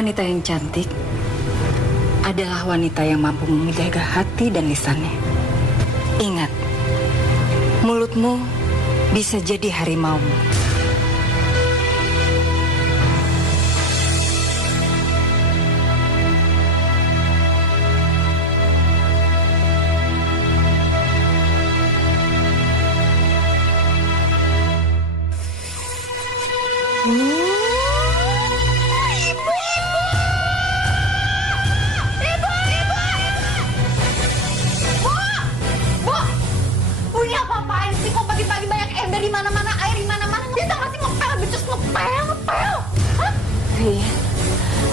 Wanita yang cantik adalah wanita yang mampu menjaga hati dan lisannya. Ingat, mulutmu bisa jadi harimaumu.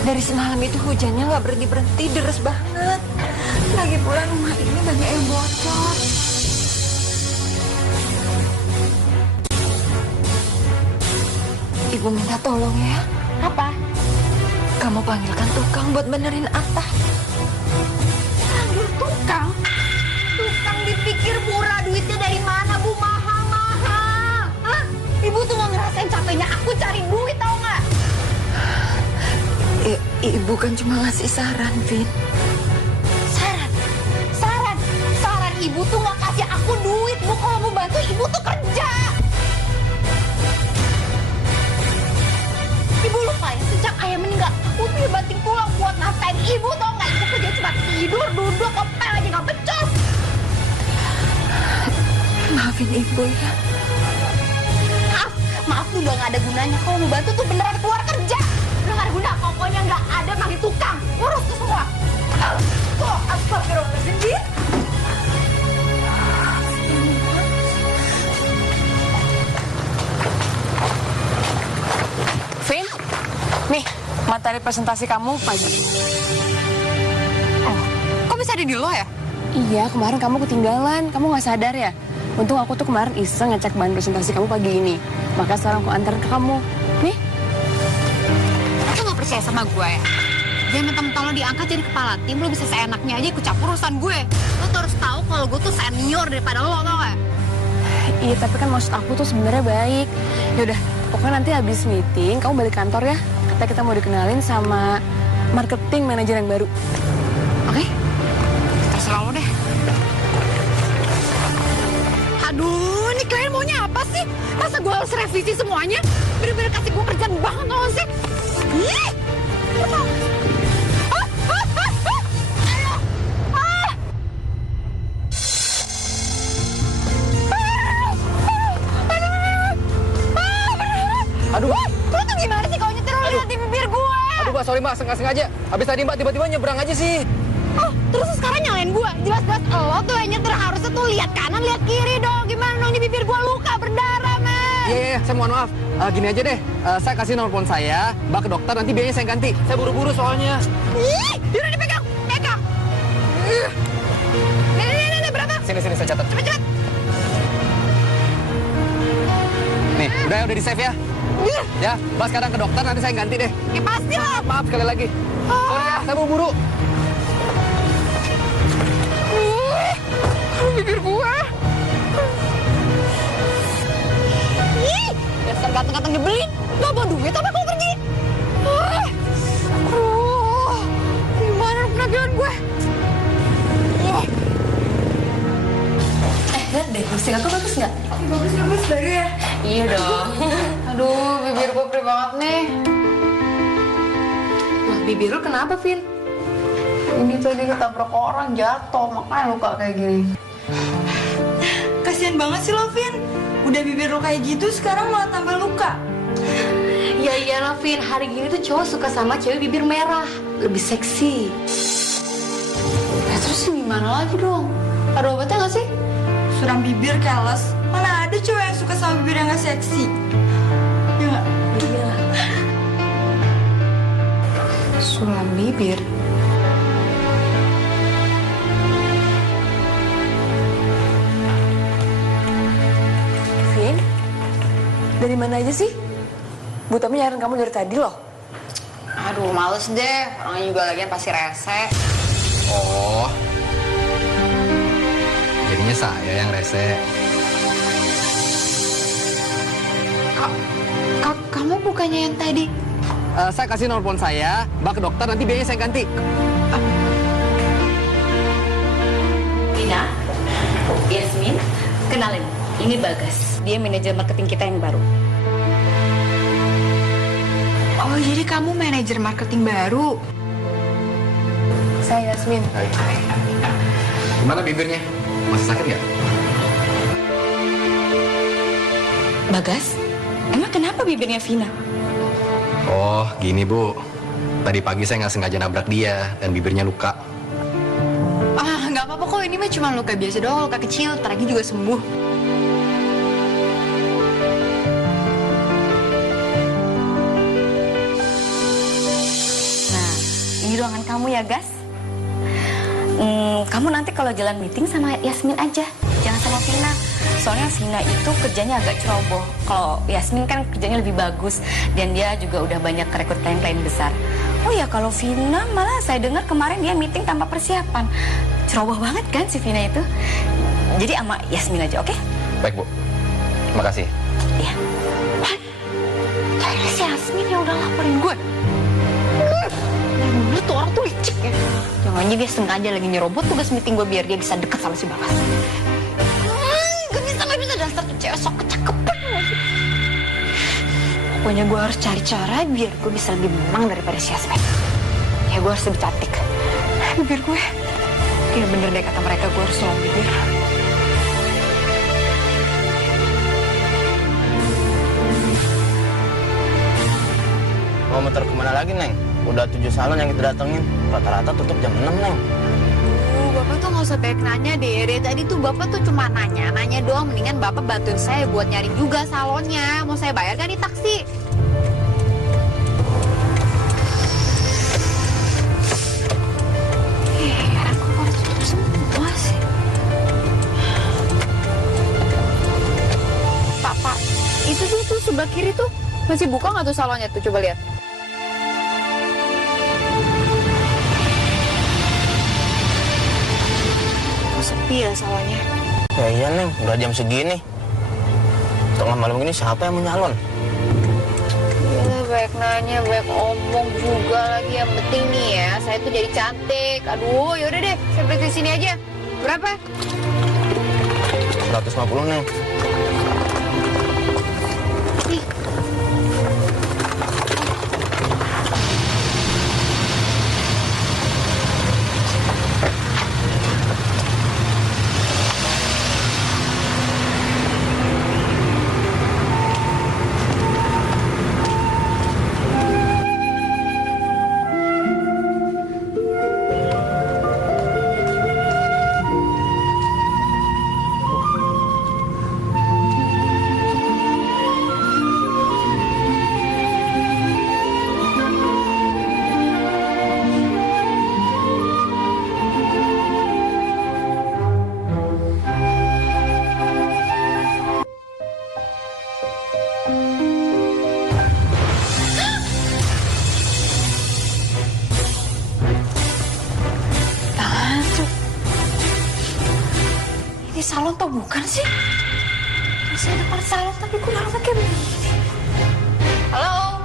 Dari semalam itu hujannya nggak berhenti-berhenti, deres banget. Lagi pula rumah ini banyak yang bocor. Ibu minta tolong ya. Apa? Kamu panggilkan tukang buat benerin atap. Panggil tukang? Tukang dipikir murah, duitnya dari mana, Bu? Mahal-mahal. Hah? Ibu tuh nggak ngerasain capeknya aku cari duit, tau nggak? Ibu kan cuma ngasih saran, Vin. Saran ibu tuh nggak kasih aku duit, Bu. Kalau mau bantu ibu tuh kerja. Ibu lupa ya, sejak ayah meninggal, aku tuh ya banting tulang buat nafkahin ibu, tau nggak? Ibu kerja cuma tidur, duduk, ngepel aja nggak becus. Maafin ibu ya. Maaf tuh udah nggak ada gunanya. Kalau mau bantu tuh beneran keluar kerja. Udah nggak ada guna, pokoknya nggak ada panggil tukang. Urus tuh semua. Kok astagfirullahaladzim. Vin, nih materi presentasi kamu pagi. Oh, kok bisa ada di lo ya? Iya, kemarin kamu ketinggalan. Kamu nggak sadar ya? Untung aku tuh kemarin iseng ngecek bahan presentasi kamu pagi ini. Maka sekarang aku antar ke kamu. Nih. Lo nggak percaya sama gue ya? Jangan mentang-mentang lo diangkat jadi kepala tim, lo bisa seenaknya aja ikut campur urusan gue. Lo tuh harus tahu kalau gue tuh senior daripada lo, tau gak? Iya, tapi kan maksud aku tuh sebenarnya baik. Yaudah, pokoknya nanti habis meeting kamu balik kantor ya. Kita mau dikenalin sama marketing manajer yang baru. Oke? Terserah lo deh. Aduh, ini kalian maunya apa sih? Masa gue harus revisi semuanya? Bener-bener kasih gue kerjaan banget tau gak sih? Ih! Ayo! Aduh. Lo tuh gimana sih kalau nyetir lo lihat di bibir gue? Aduh, Mbak, sorry, Mbak, nggak sengaja. Habis tadi Mbak tiba-tiba nyebrang aja sih. Oh, terus sekarang nyalain gue? Jelas-jelas lo tuh yang nyetir harusnya tuh lihat kanan, lihat kiri dong. Gimana dong, di bibir gue luka, berdarah, men. Iya, saya mohon maaf. Gini aja deh, saya kasih nomor telepon saya, Mbak ke dokter, nanti biayanya saya ganti. Saya buru-buru soalnya. Ih, yaudah dipegang, pegang. Nih, berapa? Sini, saya catat. Cepet. Nih, udah di-save ya. Ya, Mbak sekarang ke dokter, nanti saya ganti deh. Ya pasti lah. Maaf sekali lagi. Sorry ya, saya buru-buru. Bibir gue. Ih, dasar ganteng-ganteng nyebelin. Gak bawa duit apa kalau pergi? Gimana penagihan gue? Lihat deh, lipstick aku bagus nggak? Bagus baru ya? Iya dong. Aduh, bibir gue perih banget nih. Wah, bibir lu kenapa, Vin? Ini tadi ketabrak orang jatuh, makanya luka kayak gini. Kasian banget sih lo, Vin. Udah bibir lo kayak gitu, sekarang malah tambah luka. Ya iyalah, Vin. Hari gini tuh cowok suka sama cewek bibir merah. Lebih seksi. Ya terus gimana lagi dong? Ada obatnya nggak sih? Suram bibir, keles. Mana ada cowok yang suka sama bibir yang gak seksi? Ya nggak? Iya. Sulam bibir? Vin, dari mana aja sih? Bu Tami nyariin kamu dari tadi loh. Aduh, males deh. Orangnya juga lagian pasti rese. Oh. Jadinya saya yang rese. Kamu bukannya yang tadi saya kasih nomor telepon saya, Mbak ke dokter, nanti biayanya saya ganti. Vina, Yasmin, kenalin. Ini Bagas. Dia manajer marketing kita yang baru. Oh, jadi kamu manajer marketing baru? Saya Yasmin. Hai. Gimana bibirnya? Masih sakit nggak? Bagas, emang kenapa bibirnya Vina? Oh, gini Bu. Tadi pagi saya nggak sengaja nabrak dia dan bibirnya luka. Ah, nggak apa-apa kok. Ini mah cuma luka biasa doang, luka kecil. Ntar lagi juga sembuh. Nah, ini ruangan kamu ya, Gas. Kamu nanti kalau jalan meeting sama Yasmin aja, jangan sama Vina. Soalnya Vina itu kerjanya agak ceroboh. Kalau Yasmin kan kerjanya lebih bagus dan dia juga udah banyak rekrut klien-klien besar. Oh ya, kalau Vina malah saya dengar kemarin dia meeting tanpa persiapan. Ceroboh banget kan si Vina itu. Jadi sama Yasmin aja, oke? Baik Bu. Terima kasih. Iya. Kayaknya si Yasmin yang udah laporin gue. Dulu tuh orang tuh licik ya. Jangan-jangan dia sengaja lagi nyerobot tugas meeting gue biar dia bisa deket sama si Bagas. Gak bisa dasar tuh cewek sok kecakepan. Pokoknya gue harus cari cara biar gue bisa lebih menang daripada si Yasmin. Ya gue harus lebih cantik. Bibir gue. Ya bener deh kata mereka, gue harus tolong bibir. Mau muter kemana lagi, Neng? Udah 7 salon yang kita datengin. Rata-rata tutup jam 6, Neng. Bapak tuh nggak usah banyak nanya deh. Dari tadi tuh Bapak tuh cuma nanya doang. Mendingan Bapak bantuin saya buat nyari juga salonnya. Mau saya bayar kan di taksi? Aku harus tutup semua sih. Pak, itu dia tuh sebelah kiri tuh. Masih buka nggak tuh salonnya tuh? Coba lihat. Sepi ya salonnya. Ya iya, Neng. Udah jam segini. Tengah malam gini siapa yang mau nyalon? Ya, baik nanya, baik omong juga lagi. Yang penting nih ya, saya tuh jadi cantik. Aduh, yaudah deh, saya beli di sini aja. Berapa? 150, Neng. Nih. Ini salon atau bukan sih? Masih depan salon tapi kok rambutnya kayak begini? Halo?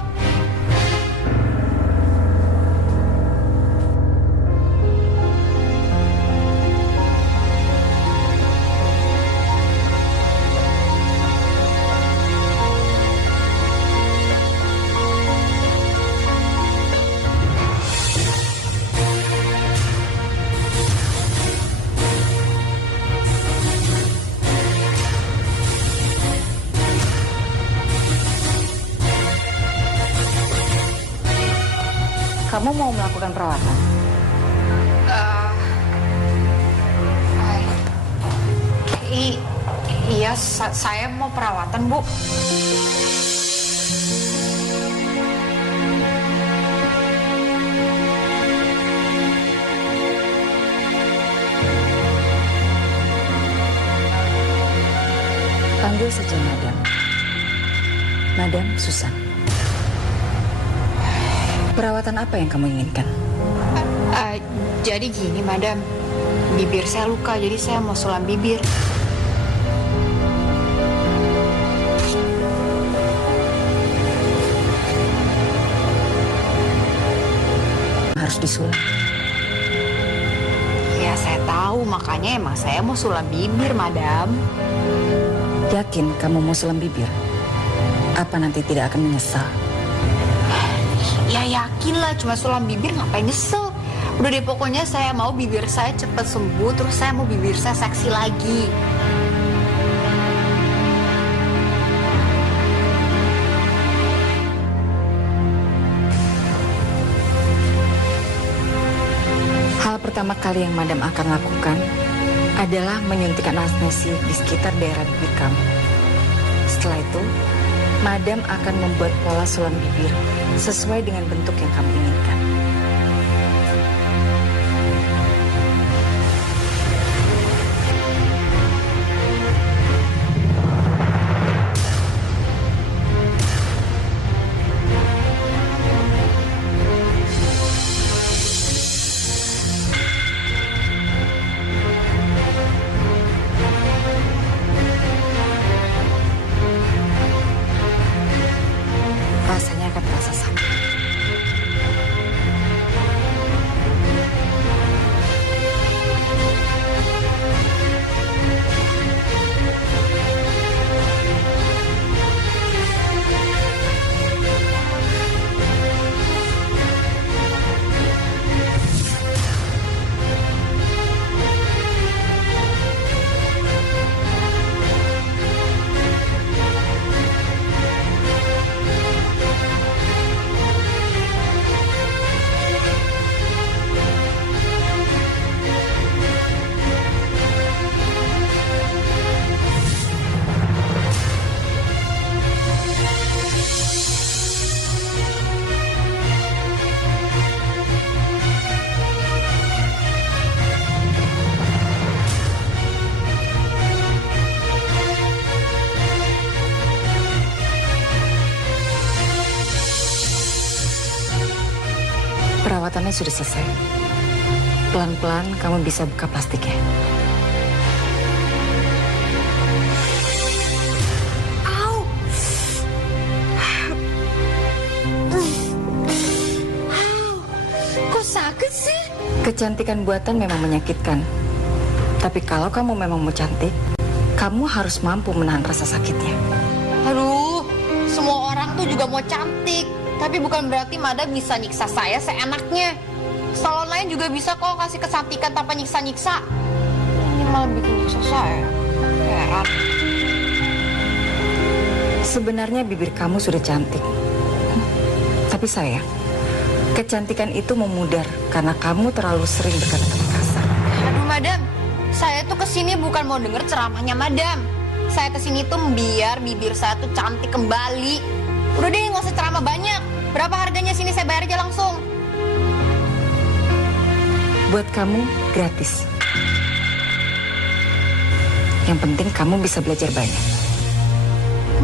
Kamu mau melakukan perawatan? Iya, saya mau perawatan, Bu. Panggil saja Madam. Madam Susan. Perawatan apa yang kamu inginkan? Jadi gini, Madam. Bibir saya luka, jadi saya mau sulam bibir. harus disulam. Ya saya tahu, makanya emang saya mau sulam bibir, Madam. Yakin kamu mau sulam bibir? Apa nanti tidak akan menyesal? Ya yakin lah, cuma sulam bibir ngapain nyesel. Udah deh, pokoknya saya mau bibir saya cepet sembuh, terus saya mau bibir saya seksi lagi. Hal pertama kali yang Madam akan lakukan adalah menyuntikkan anestesi di sekitar daerah bibir kamu. Setelah itu, Madam akan membuat pola sulam bibir sesuai dengan bentuk yang kamu inginkan. Rasanya akan terasa sakit. Perawatannya sudah selesai. Pelan-pelan kamu bisa buka plastiknya. Au! Kok sakit sih? Kecantikan buatan memang menyakitkan. Tapi kalau kamu memang mau cantik, kamu harus mampu menahan rasa sakitnya. Aduh, semua orang tuh juga mau cantik. Tapi bukan berarti Madam bisa nyiksa saya seenaknya. Salon lain juga bisa kok kasih kecantikan tanpa nyiksa-nyiksa. Ini malah bikin nyiksa saya. Heran. Sebenarnya bibir kamu sudah cantik. Tapi sayang, kecantikan itu memudar karena kamu terlalu sering berkata-kata kasar. Aduh Madam, saya tuh kesini bukan mau denger ceramahnya Madam. Saya kesini tuh biar bibir saya tuh cantik kembali. Udah deh, nggak usah ceramah banyak. Berapa harganya sini, saya bayar aja langsung. Buat kamu gratis. Yang penting kamu bisa belajar banyak.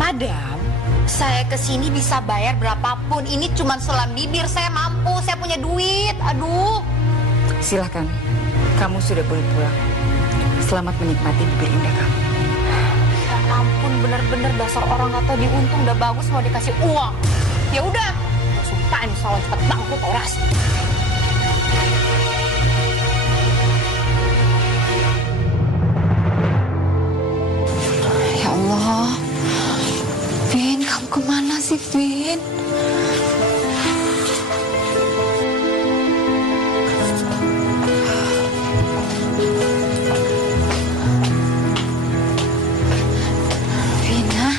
Madam, saya kesini bisa bayar berapapun. Ini cuma sulam bibir, saya mampu, saya punya duit. Aduh. Silahkan, kamu sudah boleh pulang. Selamat menikmati bibir indah kamu. Ya ampun, bener-bener dasar orang kata diuntung udah bagus mau dikasih uang. Ya udah, sumpah ini salon cepet bangkrut Oras. Ya Allah, Vin, kamu kemana sih, Vin? Vina,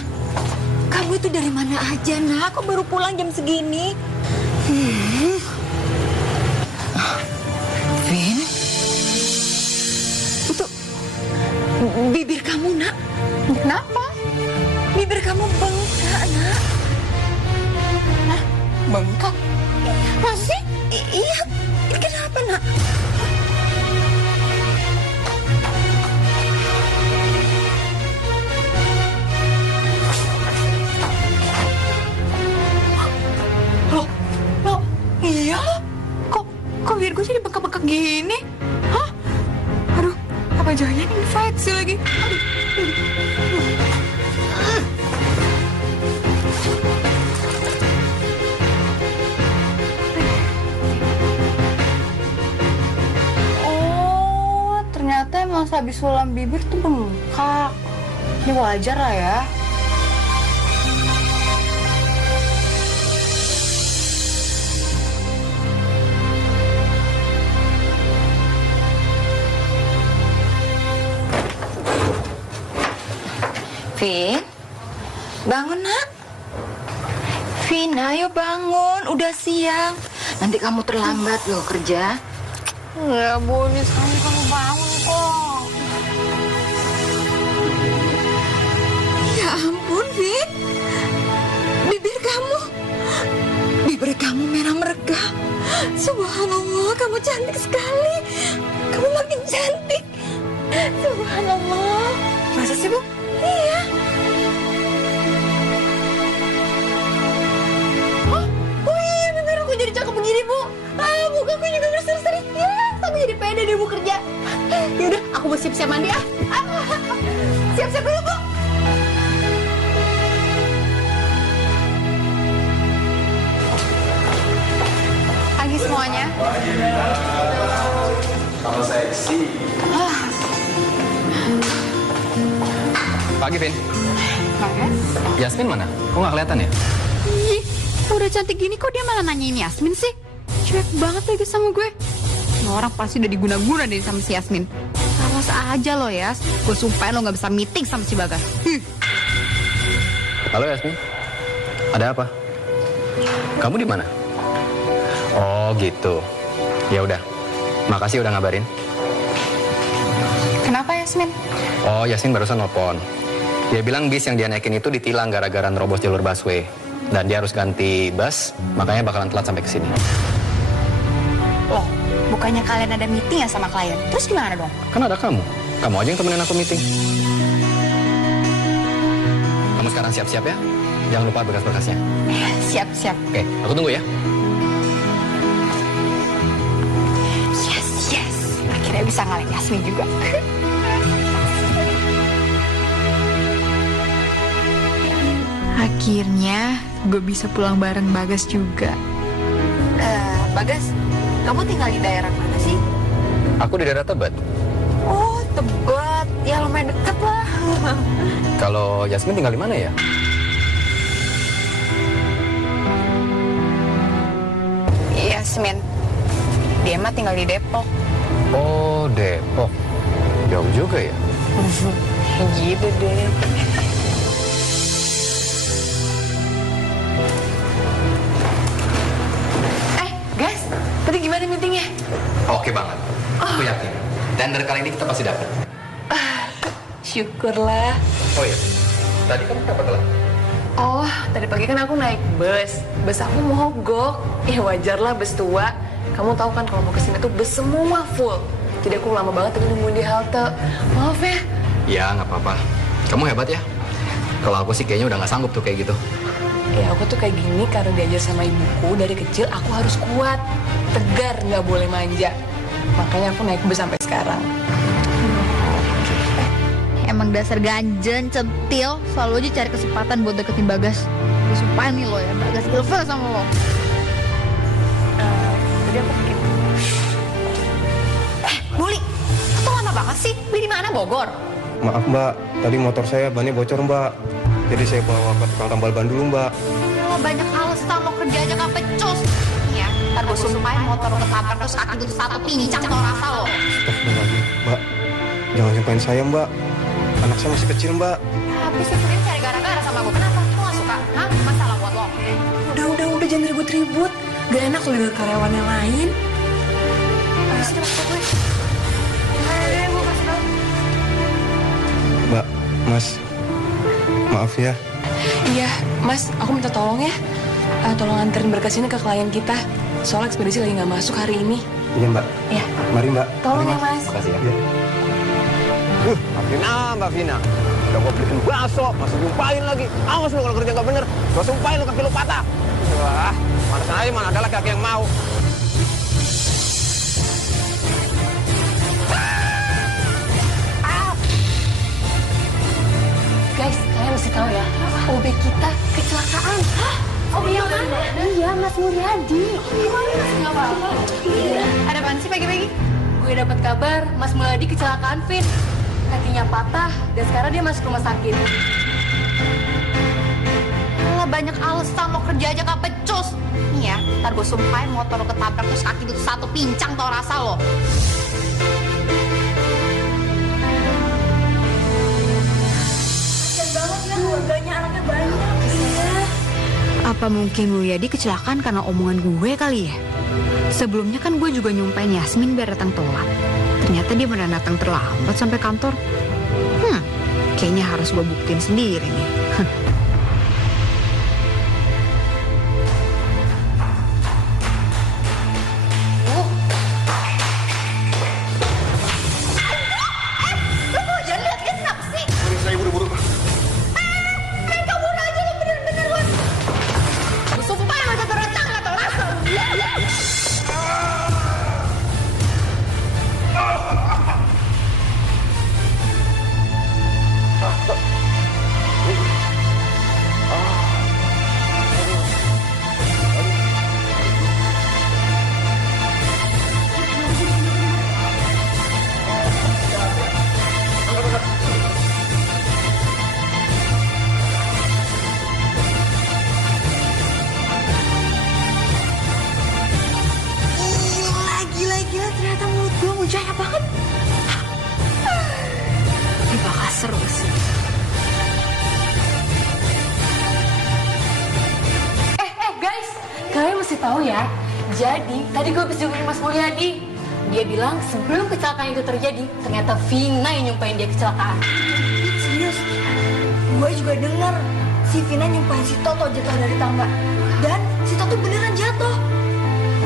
kamu itu dari mana aja, nak? Kok baru pulang jam segini? Vin, itu bibir kamu, nak. Kenapa? Bibir kamu bengkak, nak. Nah, bengkak? Masa sih? Iya, kenapa, nak? Loh, iya loh. Kok bibir gue jadi bengkak-bengkak gini? Hah? Aduh, apa jangan infeksi lagi? masa habis sulam bibir tuh bengkak. Ini wajar lah ya. Vin, bangun nak. Vin, ayo bangun, udah siang. Nanti kamu terlambat loh kerja. Ya Bu, ini sekarang kamu bangun kok. Ya ampun, Vin. Bibir kamu merah meregah. Subhanallah, kamu cantik sekali. Kamu makin cantik. Subhanallah. Masa sih, Bu? Iya. Oh iya, bibir aku jadi cakep begini, Bu. Mukaku juga berseri-seri. Ya, aku jadi pede deh, Bu, kerja. Yaudah, aku mau siap-siap mandi, ah. Siap-siap dulu, Bu. Pagi semuanya. Kalau seksi. Pagi, Vin. Bagas. Yasmin mana? Kok nggak kelihatan ya? Ih, udah cantik gini kok dia malah nanyain Yasmin sih? Cuek banget lagi sama gue. Semua orang pasti udah diguna-guna deh sama si Yasmin. Awas aja lo, Yas. Gue sumpahin lo gak bisa meeting sama si Bagas. Halo Yasmin. Ada apa? Kamu di mana? Oh gitu. Ya udah. Makasih udah ngabarin. Kenapa Yasmin? Oh, Yasmin barusan nelpon. Dia bilang bis yang dia naikin itu ditilang gara-gara nerobos jalur busway. Dan dia harus ganti bus, makanya bakalan telat sampai ke sini. Loh, bukannya kalian ada meeting ya sama klien? Terus gimana dong? Kan ada kamu. Kamu aja yang temenin aku meeting. Kamu sekarang siap-siap ya. Jangan lupa berkas-berkasnya. Siap-siap. Oke, aku tunggu ya. Yes. Akhirnya bisa ngalahin Yasmin juga. Akhirnya gue bisa pulang bareng Bagas juga. Bagas, kamu tinggal di daerah mana sih? Aku di daerah Tebet. Oh, Tebet. Ya lumayan deket lah. Kalau Yasmin tinggal di mana ya? Yasmin, dia mah tinggal di Depok. Oh, Depok. Jauh juga ya? Gitu deh. Guys, tadi gimana meetingnya? Oke banget. Aku yakin. Tender kali ini kita pasti dapat. Syukurlah. Oh iya. Tadi kamu kenapa telat? Oh, tadi pagi kan aku naik bus. Bus aku mogok. Ya wajar lah, bus tua. Kamu tahu kan kalau mau kesini tuh bus semua full. Jadi aku lama banget tadi nungguin di halte. Maaf ya. Ya, nggak apa-apa. Kamu hebat ya. Kalau aku sih kayaknya udah nggak sanggup tuh kayak gitu. Ya aku tuh kayak gini karena diajar sama ibuku dari kecil aku harus kuat, tegar, nggak boleh manja. Makanya aku naik bus sampai sekarang. Emang dasar ganjen, centil, selalu aja cari kesempatan buat deketin Bagas. Gue sumpahin nih lo ya, Bagas ilfil sama lo. Tadi aku bikin. Buli, itu lama banget sih? Beli di mana, Bogor? Maaf mbak, tadi motor saya bannya bocor mbak. Jadi saya bawa ke tukang tambal ban dulu mbak. Lo banyak alasan, lo kerja aja gak pecus. Ya, ntar gue sumpahin motor lo ketabrak terus kaki gue satu pincang tau rasa lo. Astagfirullahaladzim, mbak. Jangan sumpahin saya mbak. Anak saya masih kecil mbak. Habis itu dia cari gara-gara sama gue. Kenapa? Lo gak suka? Hah? Masalah buat lo? Udah jangan ribut-ribut. Gak enak kalau dengan karyawan yang lain. Sini maksud gue. Ayo, gue kasih tau. Mbak, mas. Maaf ya. Iya, Mas, aku minta tolong ya. Tolong anterin berkas ini ke klien kita. Soalnya ekspedisi lagi nggak masuk hari ini. Iya mbak. Iya. Mari mbak. Tolong Mari, ya, Mas. Makasih ya. Iya. Mbak Vina. Udah gue beliin bakso, masih nyumpahin lagi. Awas lu kalau kerja gak bener. Gue sumpahin lu kaki lu patah. Wah, manasan aja mana ada laki-laki yang mau. Guys, kalian mesti tahu ya. OB kita kecelakaan. Hah? OB yang mana? Iya, Mas Muryadi. Gimana Mas? Gak apa-apa. Ada apaan sih pagi-pagi? Gue gue dapat kabar Mas Mulyadi kecelakaan, Vin. Kakinya patah dan sekarang dia masuk rumah sakit. Lah banyak alasan lo kerja aja gak becus. Nih ya, ntar gue sumpahin motor lo ketabrak terus kaki lu tuh satu pincang tau rasa lo. Kasian banget ya keluarganya, anaknya banyak. Iya. Apa mungkin Mulyadi kecelakaan karena omongan gue kali ya? Sebelumnya kan gue juga nyumpain Yasmin biar datang telat. Ternyata dia benar datang terlambat sampai kantor. Kayaknya harus gue buktiin sendiri nih. Saya buru-buru. Main kabur aja lo bener-bener lo. Gue sumpahin lo jatuh rencang gak tau rasa. Gila, ternyata mulut gue mujaya banget. Ini bakal seru sih. Guys, kalian mesti tahu ya. Jadi, tadi gue habis dengerin Mas Mulyadi. Dia bilang sebelum kecelakaan itu terjadi, ternyata Vina yang nyumpahin dia kecelakaan. Serius, gue juga denger si Vina nyumpahin si Toto jatuh dari tangga. Dan si Toto beneran jatuh.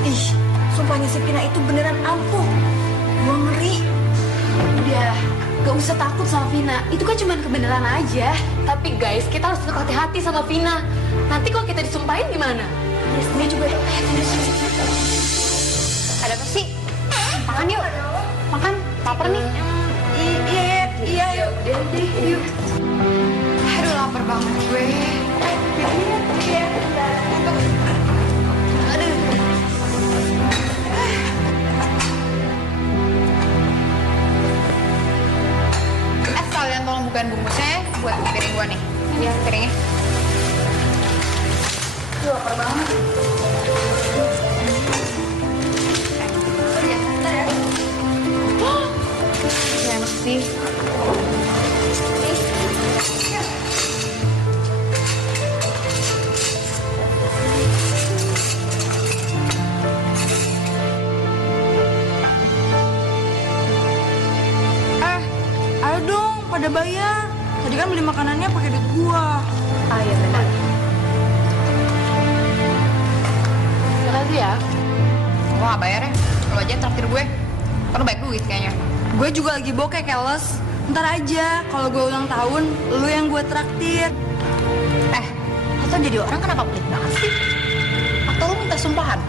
Ih, sumpahnya si Vina itu beneran ampuh. Gue ngeri. Udah, gak usah takut sama Vina. Itu kan cuma kebenaran aja. Tapi guys, kita harus tetap hati-hati sama Vina. Nanti kalau kita disumpahin gimana? Yasmin juga Ada apa sih? Makan yuk. Makan, lapar nih. Iya, udah deh, yuk. Aduh lapar banget gue. Aduh. Kalian tolong bukain bungkusnya ya, buat piring gue nih. Iya, piringnya. Lapar banget. Enak sih. Ayo dong, pada bayar. Tadi kan beli makanannya pakai duit gua. Ah iya benar. Makasih ya. Gue gak bayar ya. Lo aja traktir gue. Kan lo baik duit kayaknya. Gue juga lagi bokeh, keles. Ntar aja, kalau gue ulang tahun, lu yang gue traktir. Lo tuh jadi orang kenapa pelit banget sih? Atau lo minta sumpahan?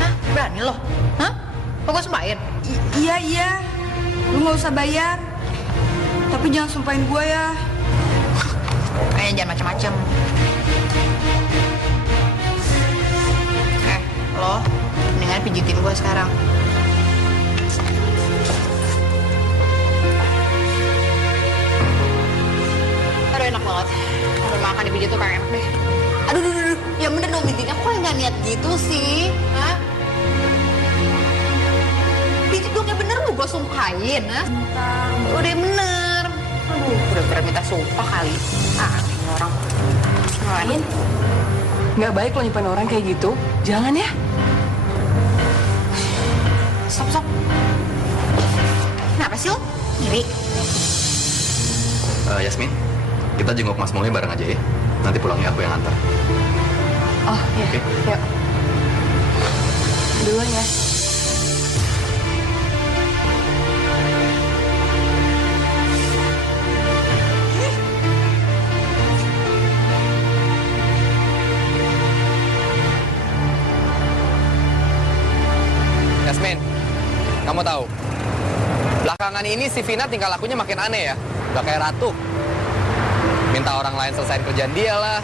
Hah? Berani lo? Hah? Kok gue sumpahin? Iya. Lu gak usah bayar. Tapi jangan sumpahin gue ya. Kayaknya jangan macem-macem. Lo, mendingan pijitin gue sekarang. Aduh enak banget. Kalau makan dipijit tuh kayak enak deh. Aduh. Ya bener dong pijitinnya. Kok nggak niat gitu sih? Hah? Pijit dong ya bener lu gue sumpahin. Hah? Udah bener. Aduh, udah minta sumpah kali. Ini orang. Ngapain? Nggak baik lo nyimpan orang kayak gitu. Jangan ya. Stop. Kenapa sih lo? Ngiri? Yasmin, kita jenguk Mas Mulya bareng aja ya. Nanti pulangnya aku yang antar. Oh iya, Oke. yuk. Duluan ya. Yasmin, kamu tahu, belakangan ini si Vina tingkah lakunya makin aneh ya. Udah kayak ratu. Minta orang lain selesaiin kerjaan dia lah.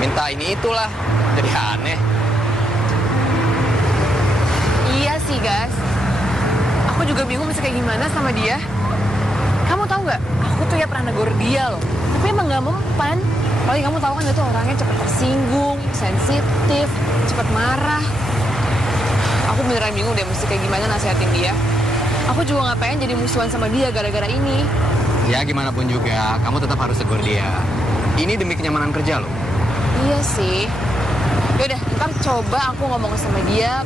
Minta ini itulah. Jadi aneh. Iya juga bingung mesti kayak gimana sama dia. Kamu tahu nggak? Aku tuh ya pernah negor dia loh. Tapi emang nggak mempan. Apalagi kamu tahu kan dia tuh orangnya cepet tersinggung, sensitif, cepet marah. Aku beneran bingung deh mesti kayak gimana nasihatin dia. Aku juga nggak pengen jadi musuhan sama dia gara-gara ini. Ya gimana pun juga, kamu tetap harus tegur dia. Ini demi kenyamanan kerja loh. Iya sih. Yaudah, ntar coba aku ngomong sama dia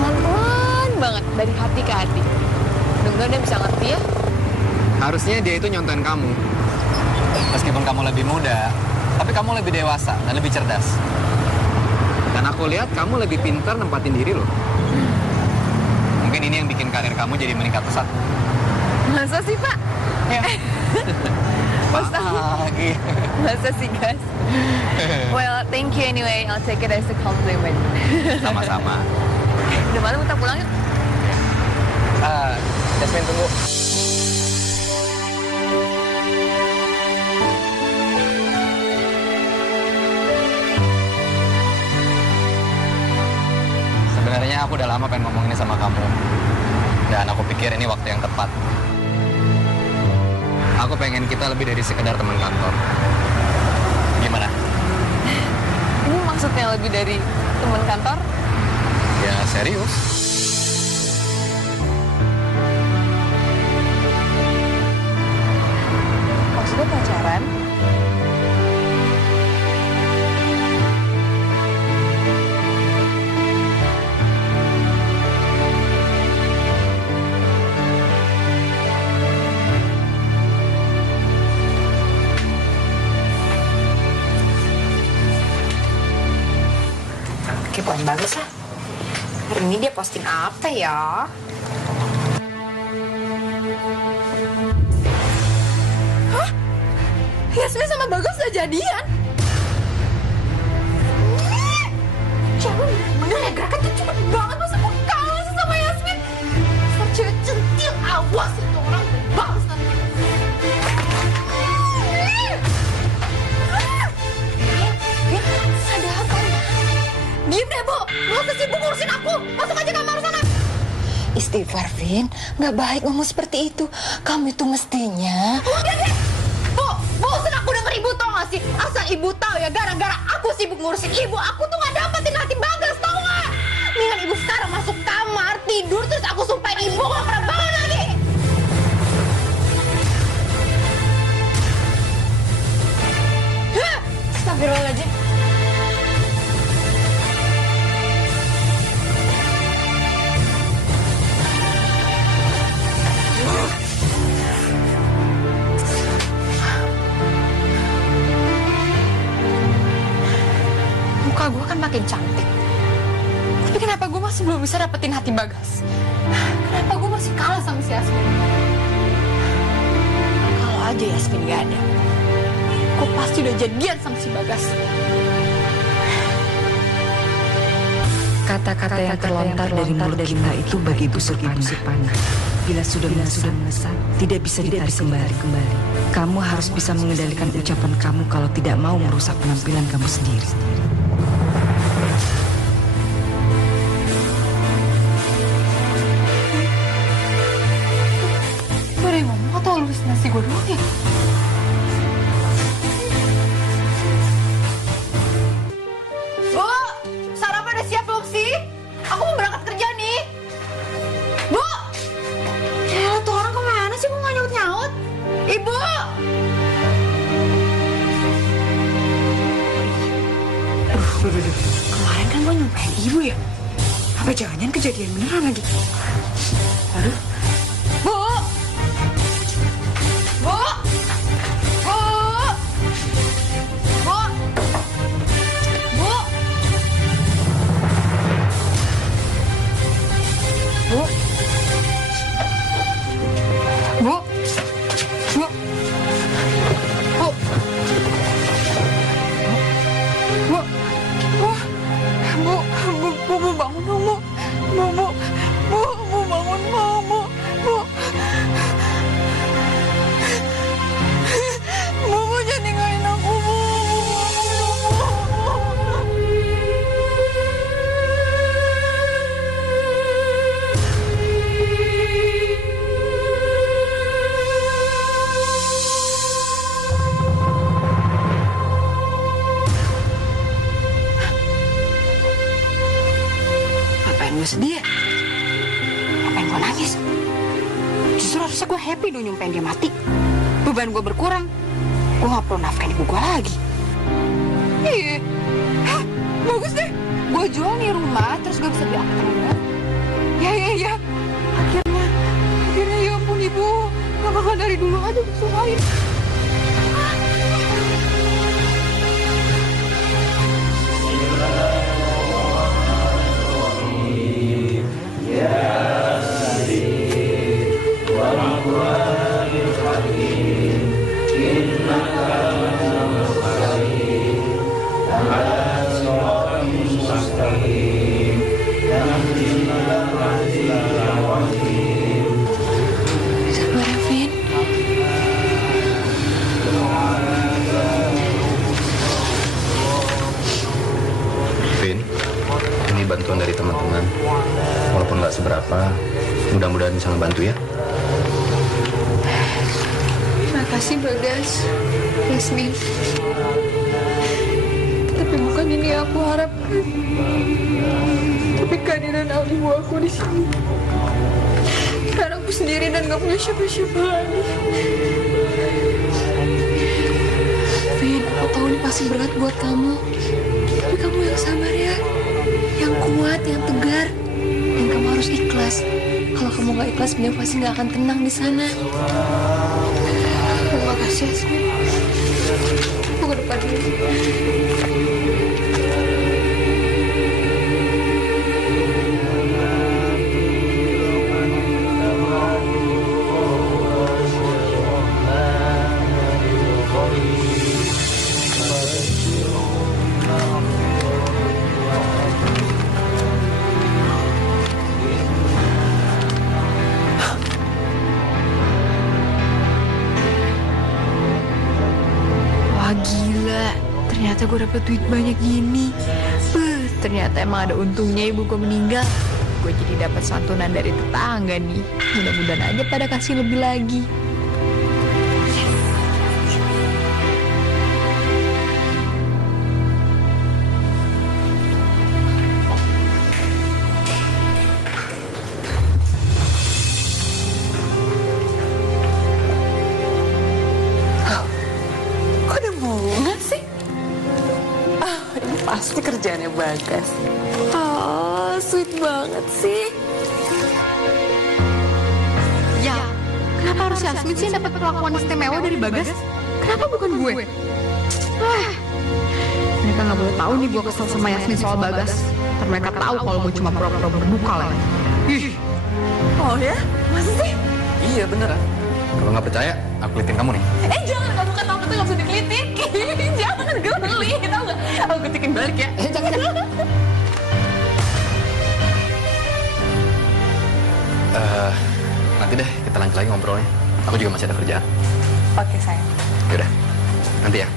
pelan-pelan banget dari hati ke hati. Mudah-mudahan dia bisa ngerti ya. Harusnya dia itu nyontohin kamu. Meskipun kamu lebih muda, tapi kamu lebih dewasa dan lebih cerdas. Dan aku lihat kamu lebih pintar nempatin diri loh. Mungkin ini yang bikin karir kamu jadi meningkat pesat. Masa sih, Pak? Ya. Masa? Lagi. Masa sih, guys? Well, thank you anyway. I'll take it as a compliment. Sama-sama. Udah malam, kita pulang yuk. Jasmine tunggu. Sebenarnya aku udah lama pengen ngomong ini sama kamu. Dan aku pikir ini waktu yang tepat. Aku pengen kita lebih dari sekedar teman kantor. Gimana? Ini maksudnya lebih dari teman kantor? Ya serius. Maksudnya pacaran? Kepoin bagus lah. Hari ini dia posting apa ya? Hah? Yasmin sama Bagas udah jadian? Cewek bener ya, gerakan tuh cepet banget. Masa aku kalah sih sama Yasmin? Sama cewek centil, awas itu orang bagus nanti. Ada apa ya? Diem deh, Bu. Gak usah sibuk ngurusin aku. Masuk aja kamar sana. Istighfar, Vin. Nggak baik ngomong seperti itu. Kamu itu mestinya... Udah deh. Bu, bosan aku denger ibu tau gak sih? Asal ibu tahu ya, gara-gara aku sibuk ngurusin ibu, aku tuh gak dapetin hati Bagas, tau gak? Mendingan ibu sekarang masuk kamar, tidur, terus aku sumpahin ibu gak pernah bangun lagi. Hah? Astagfirullahaladzim. Muka gue kan makin cantik. Tapi kenapa gue masih belum bisa dapetin hati Bagas? Kenapa gue masih kalah sama si Yasmin? Kalau aja Yasmin gak ada, gue pasti udah jadian sama si Bagas. Kata-kata yang terlontar dari mulut kita itu bagi busur panah. Bila sudah melesat, tidak bisa ditarik kembali. Kamu harus bisa mengendalikan ucapan kamu kalau tidak mau merusak penampilan kamu sendiri. Gue udah ngomong atau halusinasi gue doang ya? Bu, sarapan udah siap belum sih? Aku mau berangkat kerja nih. Bu! Ya, tuh orang kemana sih? Kok nggak nyaut-nyaut? Ibu! Kemarin kan gue nyumpahin ibu ya? Apa jangan-jangan kejadian beneran lagi? Aduh. Bu! Bu! Bu! Bu! Bu! Bu! Bu! Bu! Bu! Bu! Bu bangun dong, Bu. Bu bangun, Bu. gue sedih ya? Ngapain gue nangis? Justru harusnya gue happy dong nyumpain dia mati. Beban gue berkurang. Gue gak perlu nafkain ibu gue lagi. Iya. Hah, bagus deh. Gue jual nih rumah, terus gue bisa beli apartemen. Ya. Akhirnya ya ampun ibu. Kenapa dari dulu aja disumpahin? Vin, ini bantuan dari teman-teman. Walaupun nggak seberapa, mudah-mudahan bisa ngebantu ya. Makasih Bagas, Yasmin. Tapi bukan ini yang aku harapkan. Tapi kehadiran ibu aku di sini. Karena aku sendiri dan gak punya siapa-siapa lagi. Vin, aku tahu ini pasti berat buat kamu. Tapi kamu yang sabar ya, yang kuat, yang tegar, dan kamu harus ikhlas. Kalau kamu gak ikhlas, beliau pasti gak akan tenang di sana. Terima kasih, Yasmin. Aku ke depan dulu. Gila, ternyata gue dapet duit banyak gini. Ternyata emang ada untungnya ibu gue meninggal. Gue jadi dapat santunan dari tetangga nih. Mudah-mudahan aja pada kasih lebih lagi. Pasti kerjaannya Bagas. Oh, sweet banget sih. Ya, kenapa harus Yasmin sih dapat perlakuan istimewa dari Bagas? Kenapa bukan gue? Mereka nggak boleh tahu nih gue kesel sama Yasmin soal Bagas. Ntar mereka tahu kalau gue cuma pura-pura berduka lagi. Oh ya? Masa sih? Iya beneran. Kalau nggak percaya, aku kelitin kamu nih. Jangan, kamu kata aku tuh gak bisa dikelitik. Jangan, geli, tau gak? Aku ketikin balik ya. Jangan. Nanti deh, kita lanjut lagi ngobrolnya. Aku juga masih ada kerjaan. Oke, sayang. Yaudah, nanti ya.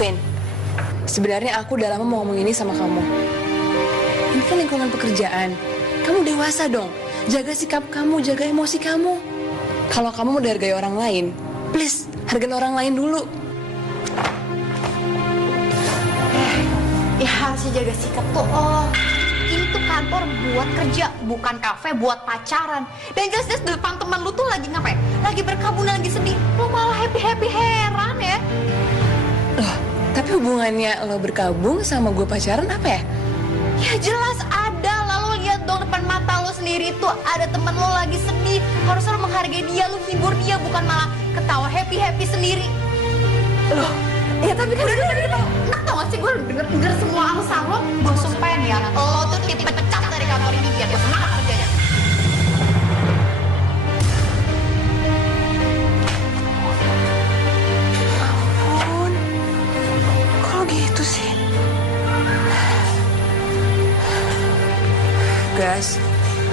Vin, sebenarnya aku udah lama mau ngomong ini sama kamu. Ini kan lingkungan pekerjaan. Kamu dewasa dong. Jaga sikap kamu, jaga emosi kamu. Kalau kamu mau dihargai orang lain, please, hargain orang lain dulu. Ya harusnya jaga sikap tuh. Oh, ini tuh kantor buat kerja, bukan kafe buat pacaran. Dan jelas-jelas depan teman lu tuh lagi ngapain? Lagi berkabung, lagi sedih. Lu malah happy-happy, heran ya. Loh, tapi hubungannya lo berkabung sama gue pacaran apa ya? Ya jelas ada. Lalu lihat dong depan mata lo sendiri tuh ada temen lo lagi sedih. Harusnya lo menghargai dia, lo hibur dia, bukan malah ketawa happy-happy sendiri. Loh, ya tapi kan Udah. Enak tau gak sih gue denger semua alasan lo. Gue sumpahin ya, lo tuh dipecat dari kantor ini biar gue semangat kerjanya. ampun, kok gitu sih? Guys,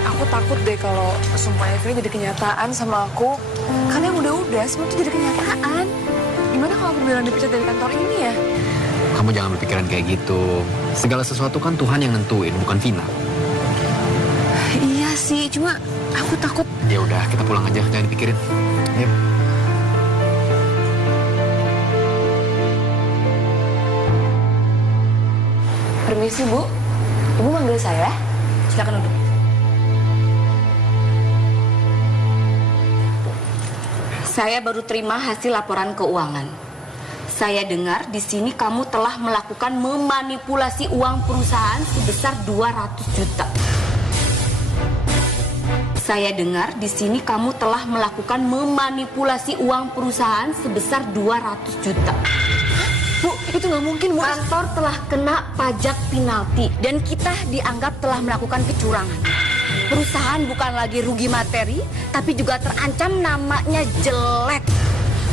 aku takut deh kalau sumpahnya Vina jadi kenyataan sama aku. Karena yang udah-udah semua itu jadi kenyataan. Gimana kalau aku bilang dipecat dari kantor ini ya? Kamu jangan berpikiran kayak gitu. Segala sesuatu kan Tuhan yang nentuin, bukan Vina. Iya sih, cuma aku takut. Ya udah, kita pulang aja, jangan dipikirin. Yuk. Permisi, Bu. Ibu manggil saya. Silakan duduk. Saya baru terima hasil laporan keuangan. Saya dengar di sini kamu telah melakukan memanipulasi uang perusahaan sebesar 200 juta. Saya dengar di sini kamu telah melakukan memanipulasi uang perusahaan sebesar 200 juta. Bu, itu nggak mungkin, Bu. Kantor telah kena pajak penalti dan kita dianggap telah melakukan kecurangan. Perusahaan bukan lagi rugi materi, tapi juga terancam namanya jelek.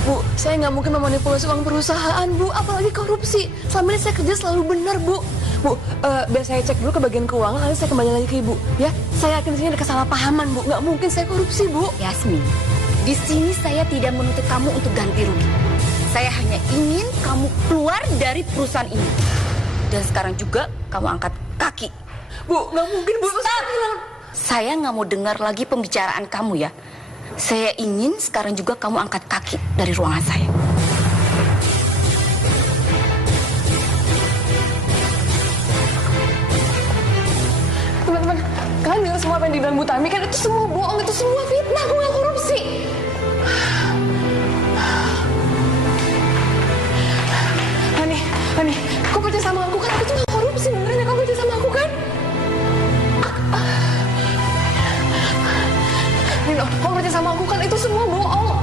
Bu, saya nggak mungkin memanipulasi uang perusahaan, Bu. Apalagi korupsi. Selama ini saya kerja selalu benar, Bu. Bu, biar saya cek dulu ke bagian keuangan, nanti saya kembali lagi ke Ibu. Ya, saya yakin di sini ada kesalahpahaman, Bu. Nggak mungkin saya korupsi, Bu. Yasmin, di sini saya tidak menuntut kamu untuk ganti rugi. Saya hanya ingin kamu keluar dari perusahaan ini. Dan sekarang juga kamu angkat kaki. Bu, nggak mungkin, Bu. Saya nggak mau dengar lagi pembicaraan kamu ya. Saya ingin sekarang juga kamu angkat kaki dari ruangan saya. Teman-teman, kalian dengar semua apa yang dibilang Bu Tami kan? Itu semua bohong, itu semua fitnah. Aku nggak korupsi. Hani, kau percaya sama aku kan? Aku tuh nggak korupsi, beneran ya? Kau percaya sama aku kan? Nino, kau percaya sama aku kan? Itu semua bohong.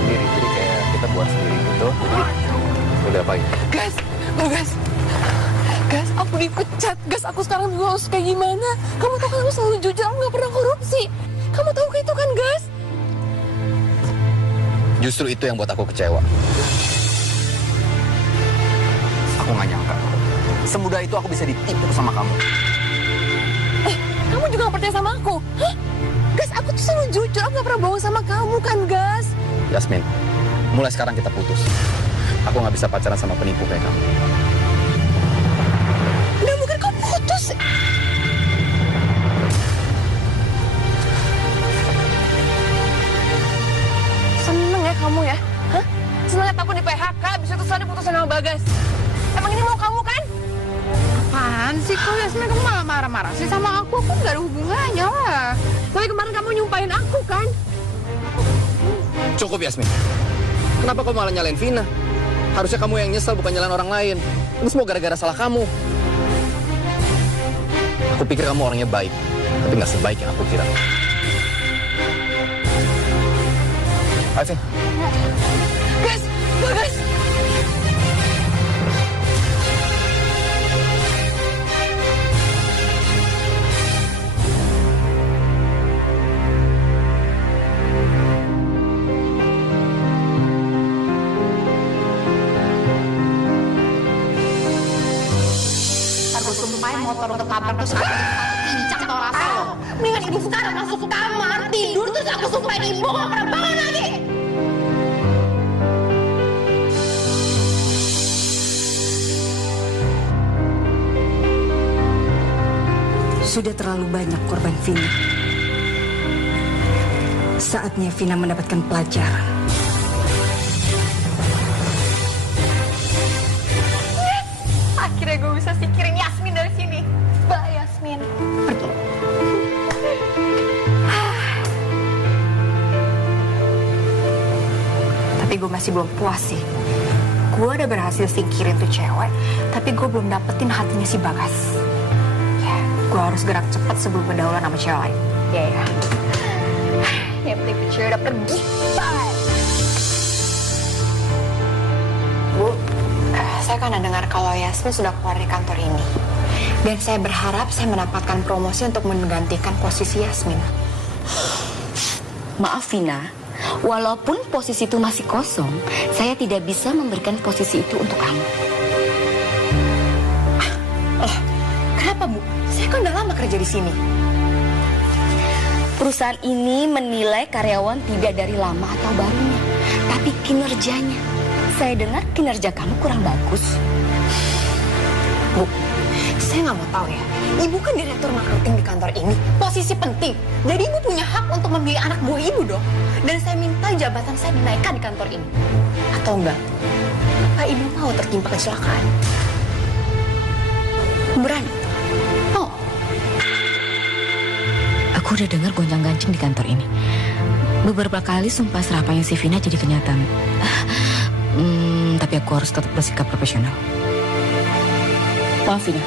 Sendiri, jadi kayak kita buat sendiri gitu. Udah apa ya? Gas, aku dipecat. Gas, aku sekarang juga harus kayak gimana? Kamu tahu kan aku selalu jujur, aku nggak pernah korupsi. Kamu tahu kayak itu kan, Gas? Justru itu yang buat aku kecewa. Aku nggak nyangka. Semudah itu aku bisa ditipu sama kamu. Kamu juga gak percaya sama aku? Hah? Gas, aku tuh selalu jujur. Aku gak pernah bohong sama kamu kan, Gas? Yasmin, mulai sekarang kita putus. Aku nggak bisa pacaran sama penipu kayak kamu. Nggak mungkin kau putus. Seneng ya kamu ya? Hah? Seneng liat aku di PHK, abis itu setelah diputusin sama Bagas. Emang ini mau kamu kan? Apaan sih kok Yasmin, kamu malah marah-marah sih sama aku? Aku nggak ada hubungannya lah. Tapi kemarin kamu nyumpahin aku kan? Cukup Yasmin. Kenapa kamu malah nyalain Vina? Harusnya kamu yang nyesel, bukan nyalain orang lain. Ini semua gara-gara salah kamu. Aku pikir kamu orangnya baik, tapi nggak sebaik yang aku kira. Ayo, Vin. Gas, Bagas. Sumpahin motor untuk kamar terus aku pincang tau rasa lo. Mendingan ibu sekarang masuk ke kamar tidur terus aku sumpahin ibu gak pernah bangun lagi. Sudah terlalu banyak korban Vina. Saatnya Vina mendapatkan pelajaran. Akhirnya gue bisa singkirin Yasmin dari sini. Bye Yasmin. Pergi. Tapi gue masih belum puas sih. Gue udah berhasil singkirin tuh cewek, tapi gue belum dapetin hatinya si Bagas. Ya, gue harus gerak cepat sebelum berdaulat sama cewek lain. Ya. Yang penting tuh cewek udah pergi. Bye. Bu, saya kan dengar kalau Yasmin sudah keluar dari kantor ini. Dan saya berharap saya mendapatkan promosi untuk menggantikan posisi Yasmin. Maaf Vina, walaupun posisi itu masih kosong, saya tidak bisa memberikan posisi itu untuk kamu. Kenapa Bu? Saya kan udah lama kerja di sini. Perusahaan ini menilai karyawan tidak dari lama atau barunya, tapi kinerjanya. Saya dengar kinerja kamu kurang bagus. Bu, saya nggak mau tahu ya. Ibu kan direktur marketing di kantor ini, posisi penting. Jadi ibu punya hak untuk memilih anak buah ibu dong. Dan saya minta jabatan saya dinaikkan di kantor ini. Atau enggak? Apakah ibu mau tertimpa kecelakaan? Berani? Mau? Aku udah dengar gonjang-ganjing di kantor ini. Beberapa kali sumpah serapanya si Vina jadi kenyataan. Tapi aku harus tetap bersikap profesional. Maaf Vina,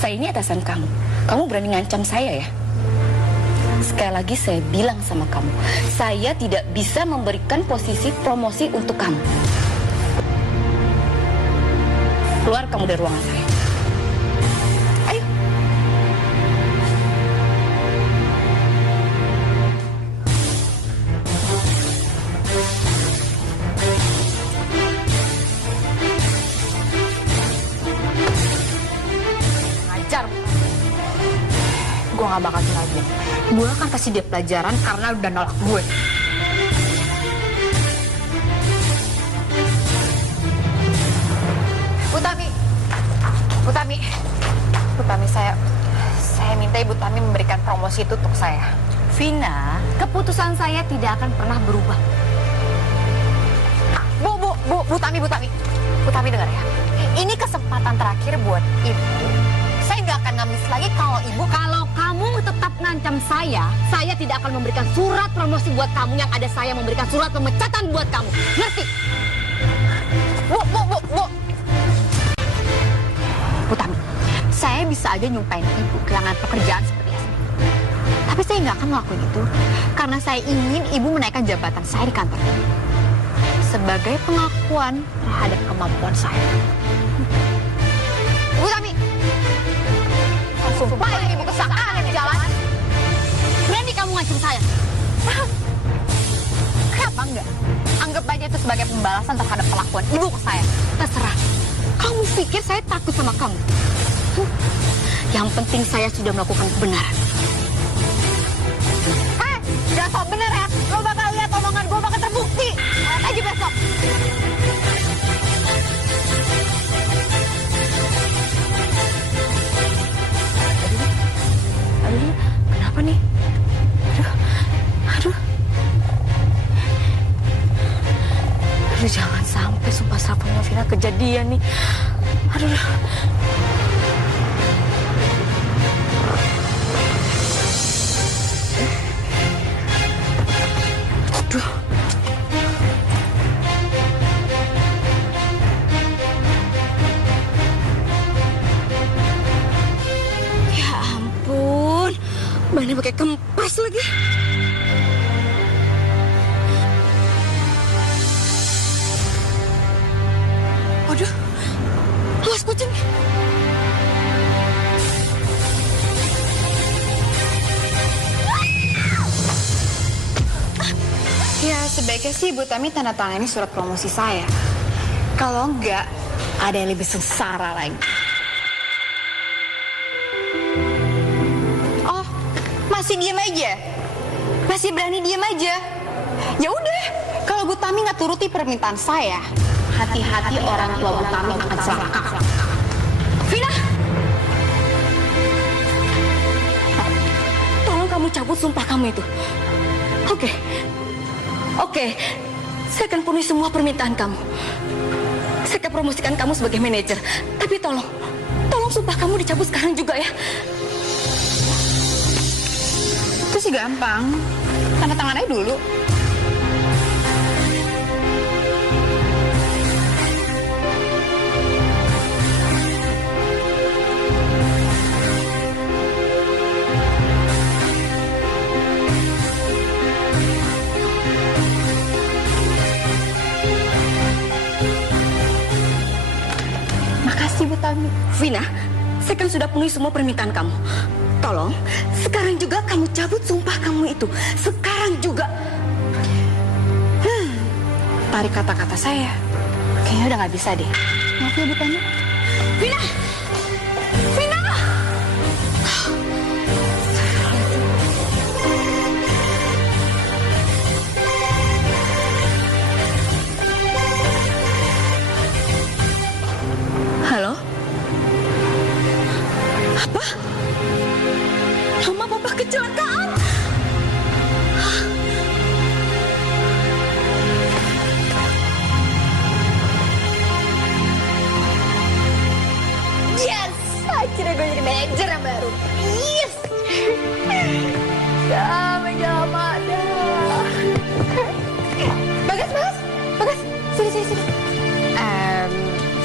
saya ini atasan kamu. Kamu berani ngancam saya ya? Sekali lagi saya bilang sama kamu, saya tidak bisa memberikan posisi promosi untuk kamu. Keluar kamu dari ruangan saya. Ayo. Ngajar. Gue gak bakal tinggal diam. Gue akan kasih dia pelajaran karena udah nolak gue. Bu Tami, saya minta Ibu Tami memberikan promosi itu untuk saya. Vina, keputusan saya tidak akan pernah berubah. Bu Tami dengar ya. Ini kesempatan terakhir buat Ibu. Saya nggak akan ngamis lagi kalau Kamu tetap ngancam saya tidak akan memberikan surat promosi buat kamu. Yang ada saya memberikan surat pemecatan buat kamu. Ngerti? Bu Tami, saya bisa aja nyumpain Ibu kehilangan pekerjaan seperti Yasmin. Tapi saya nggak akan ngelakuin itu karena saya ingin Ibu menaikkan jabatan saya di kantor ini sebagai pengakuan terhadap kemampuan saya. Bu Tami, sumpahin Ibu kesakaan di jalan. Berani kamu ngancam saya? Kenapa enggak? Anggap aja itu sebagai pembalasan terhadap perlakuan Ibu ke saya. Terserah. Kamu pikir saya takut sama kamu? Yang penting saya sudah melakukan kebenaran. Jangan sok bener ya. Lo bakal lihat omongan gue bakal terbukti. Lihat aja besok. Aduh, kenapa nih? Aduh. Jangan sampai sumpah serapanya Vina kejadian nih. Aduh. Ya ampun, bannya pakai kempas lagi. Waduh, awas kucing. Ya sebaiknya sih Ibu Tami tanda tangani surat promosi saya. Kalau enggak, ada yang lebih sengsara lagi. Oh, masih diem aja? Masih berani diem aja? Ya udah, kalau Bu Tami nggak turuti permintaan saya, hati-hati orang tua Bu Tami akan celaka. Vina! Tolong kamu cabut sumpah kamu itu. Oke, saya akan penuhi semua permintaan kamu. Saya akan promosikan kamu sebagai manajer. Tapi tolong sumpah kamu dicabut sekarang juga ya. Itu sih gampang, tanda tangan aja dulu. Makasih Bu Tami. Vina, saya kan sudah penuhi semua permintaan kamu. Tolong, sekarang juga kamu cabut sumpah kamu itu. Sekarang juga. Tarik kata-kata saya. Kayaknya udah nggak bisa deh. Maaf ya Bu Tami. Vina! Vina! Halo? Apa? Mama papa kecelakaan?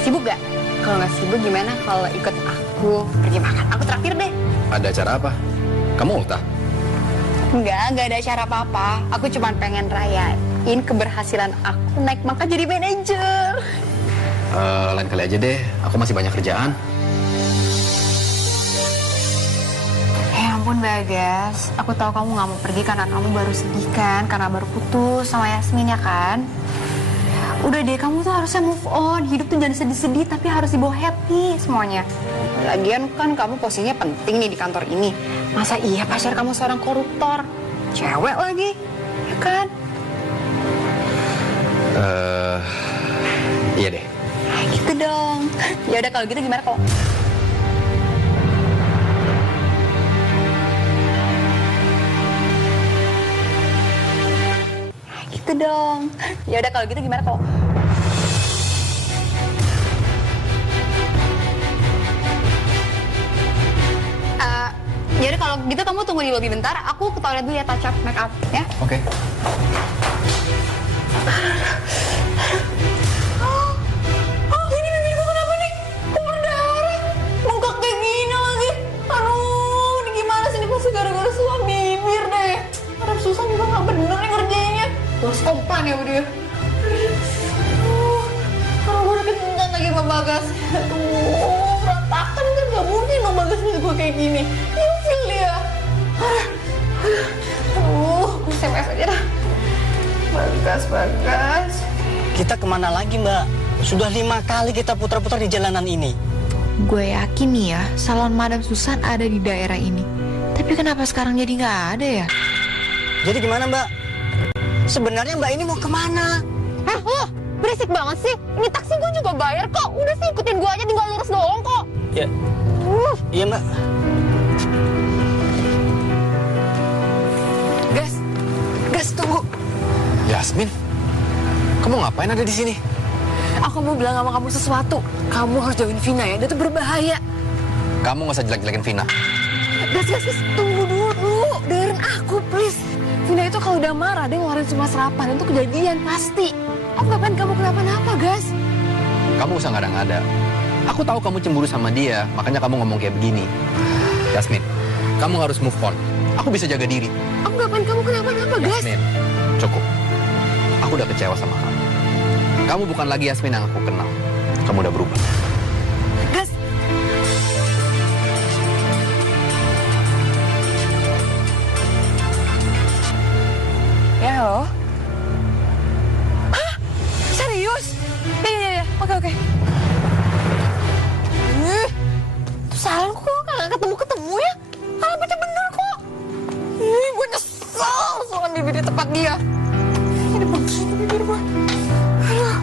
Sibuk gak? Kalau nggak sibuk gimana kalau ikut aku pergi makan? Aku traktir deh. Ada acara apa? Kamu ultah? Nggak ada acara apa-apa. Aku cuma pengen rayain keberhasilan aku naik mangkat jadi manajer. Lain kali aja deh, aku masih banyak kerjaan. Ya ampun Bagas, aku tahu kamu nggak mau pergi karena kamu baru sedih kan, karena baru putus sama Yasmin ya kan? Udah deh, kamu tuh harusnya move on. Hidup tuh jangan sedih-sedih, tapi harus dibawa happy semuanya. Lagian kan kamu posisinya penting nih di kantor ini. Masa iya pacar kamu seorang koruptor? Cewek lagi, ya kan? Iya deh. Gitu dong. Ya udah kalau gitu gimana kok? Gitu dong. Ya udah kalau gitu gimana kok? Ya udah kalau gitu kamu tunggu di lobi bentar. Aku ke toilet dulu ya, touch up, make up ya. Oke. Ini bibir gue kenapa nih? Kok berdarah? Bengkak kayak gini lagi. Aduh, ini gimana sih? Ini pasti gara-gara suam bibir deh. Arab Susan juga gak bener nih ngerjainnya. Terus kompan ya dia. Kalau gue udah kencang lagi sama Bagas. Aduh, berantakan kan gak mungkin dong Bagas nih gue kayak gini. Ilfil dia. Gue SMS aja dah. Bagas. Kita kemana lagi, Mbak? Sudah 5 kali kita putar-putar di jalanan ini. Gue yakin nih ya, salon Madam Susan ada di daerah ini. Tapi kenapa sekarang jadi nggak ada ya? Jadi gimana, Mbak? Sebenarnya Mbak ini mau kemana? Hah, lo berisik banget sih. Ini taksi gue juga bayar kok. Udah sih ikutin gue aja, tinggal lurus doang kok. Ya. Iya, Mbak. Gas, tunggu. Yasmin, kamu ngapain ada di sini? Aku mau bilang sama kamu sesuatu. Kamu harus jauhin Vina ya, dia tuh berbahaya. Kamu nggak usah jelek-jelekin Vina. Gas, tunggu dulu. Dengerin aku, please. Vina itu kalau udah marah, dia ngeluarin semua serapan. Itu kejadian, pasti. Aku gak pengen kamu kenapa-napa, Gas. Kamu usah ngada-ngada. Aku tahu kamu cemburu sama dia, makanya kamu ngomong kayak begini. Yasmin, kamu harus move on. Aku bisa jaga diri. Aku gak pengen kamu kenapa-napa, Gas. Yasmin, cukup. Aku udah kecewa sama kamu. Kamu bukan lagi Yasmin yang aku kenal. Kamu udah berubah. Gas. Ya, halo? Hah? Serius? Iya. Oke. Tuh salon kok gak ketemu ya? Alamatnya bener kok. Gue nyesel soal bibir di tempat dia. Ini begini bibir gue. Aduh.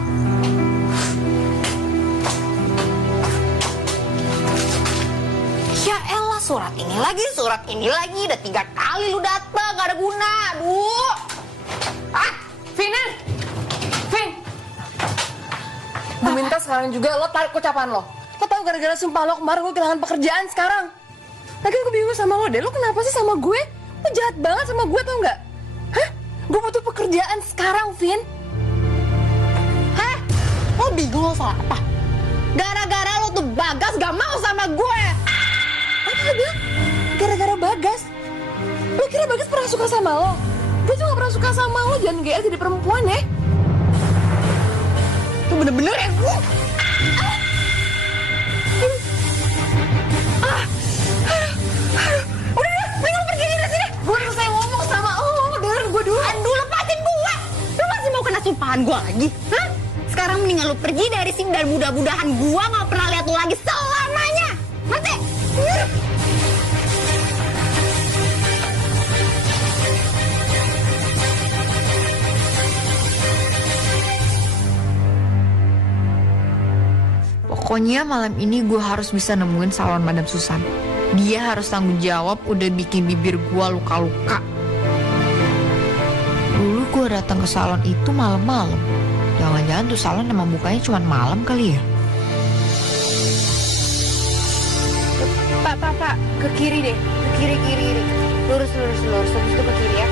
Ya elah, surat ini lagi. Udah 3 kali lu datang, gak ada guna. Aduh. Vin! Gue minta sekarang juga lo tarik ucapan lo. Lo tau gara-gara sumpah lo kemarin gue kehilangan pekerjaan sekarang. Lagi gue bingung sama lo deh, lo kenapa sih sama gue? Lo jahat banget sama gue tau nggak? Hah? Gue butuh pekerjaan sekarang, Vin. Hah? Lo bingung lo soal apa? Gara-gara lo tuh Bagas gak mau sama gue. Apa dia? Gara-gara Bagas? Lo kira Bagas pernah suka sama lo? Dia juga gak pernah suka sama lo, jangan GR jadi perempuan ya. Itu bener-bener ya gue. Udah, mending pergi dari sini. Gue udah selesai ngomong sama lo, dengerin gue dulu. Aduh, lepasin gue. Lu masih mau kena sumpahan gue lagi? Hah? Sekarang mendingan lu pergi dari sini dan mudah-mudahan gue gak pernah lihat lu lagi selamanya. Ngerti? Pokoknya malam ini gue harus bisa nemuin salon Madam Susan. Dia harus tanggung jawab udah bikin bibir gue luka-luka. Dulu gue datang ke salon itu malam-malam. Jangan-jangan tuh salon emang bukanya cuma malam kali ya? Pak, ke kiri deh. Ke kiri. Lurus. Habis itu ke kiri ya.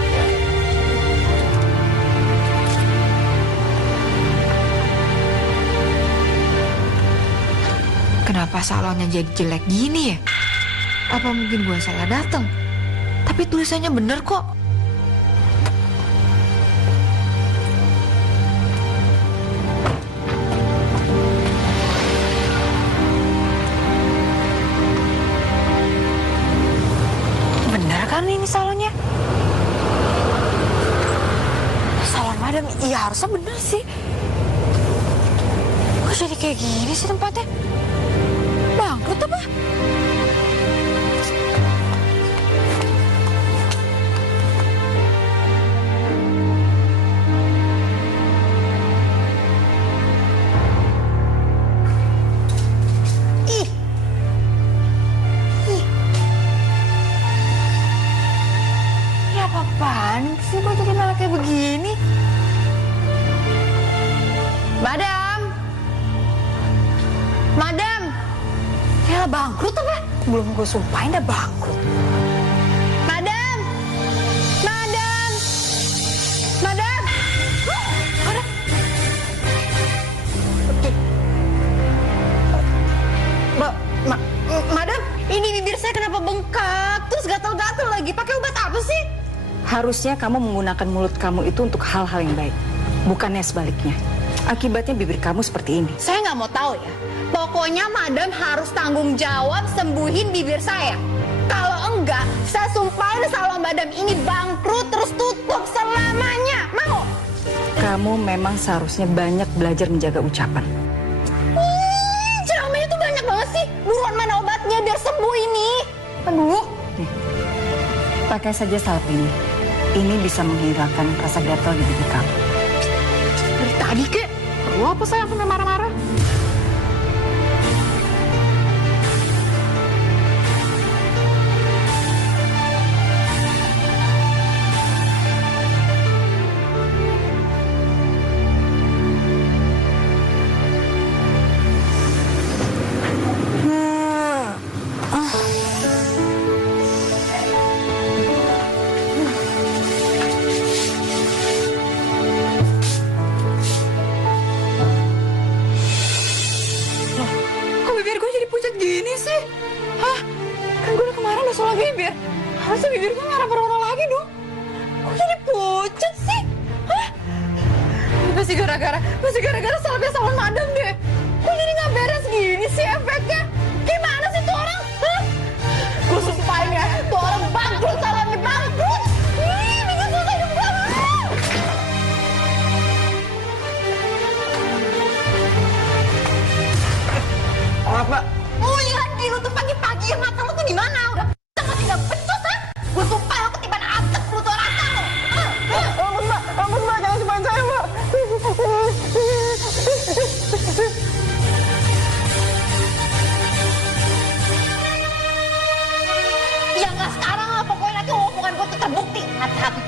Kenapa salonnya jadi jelek gini ya? Apa mungkin gue salah datang? Tapi tulisannya bener kok. Bener kan ini salonnya? Salon madam, iya harusnya bener sih. Kok jadi kayak gini sih tempatnya? Bangkrut apa? Ih. Ih. Ini apa-apaan sih kok jadi malah kayak begini? Madam! Madam! Ya bangkrut apa? Belum gue sumpahin dah bangkrut. Madam! Madam! Madam! Hah? Madam! Madam, ini bibir saya kenapa bengkak? Terus gatal-gatal lagi. Pakai obat apa sih? Harusnya kamu menggunakan mulut kamu itu untuk hal-hal yang baik, bukannya sebaliknya. Akibatnya bibir kamu seperti ini. Saya nggak mau tahu ya. Pokoknya madam harus tanggung jawab sembuhin bibir saya. Kalau enggak, saya sumpahin salon madam ini bangkrut terus tutup selamanya. Mau? Kamu memang seharusnya banyak belajar menjaga ucapan. Ceramahnya tuh banyak banget sih. Buruan mana obatnya biar sembuh ini. Aduh. Nih, pakai saja salep ini. Ini bisa menghilangkan rasa gatal di bibir kamu. Dari tadi kek. Perlu apa saya sampai marah-marah? Gini sih, hah? Kan gue udah kemarin udah soal bibir. Harusnya bibir gue nggak berwarna lagi dong. Kok jadi pucat sih, hah? Ini pasti gara-gara salapnya salon madam deh. Kok jadi nggak beres gini sih efeknya? Gimana sih tuh orang, hah? Gue sumpahin ya, tuh orang bangkrut, salonnya bangkrut. Ih, bikin susah hidup gue. Maaf, Mbak. Lagi lu tuh pagi-pagi yang mata lu tuh gimana? Udah masih gak becus ha? Gue sumpah lu ketiban atap lu tuh rasa lu. Ampun, Mbak, jangan sumpahin saya, Mbak. Ya nggak sekarang lah, pokoknya nanti omongan gue tuh terbukti. Hati-hati.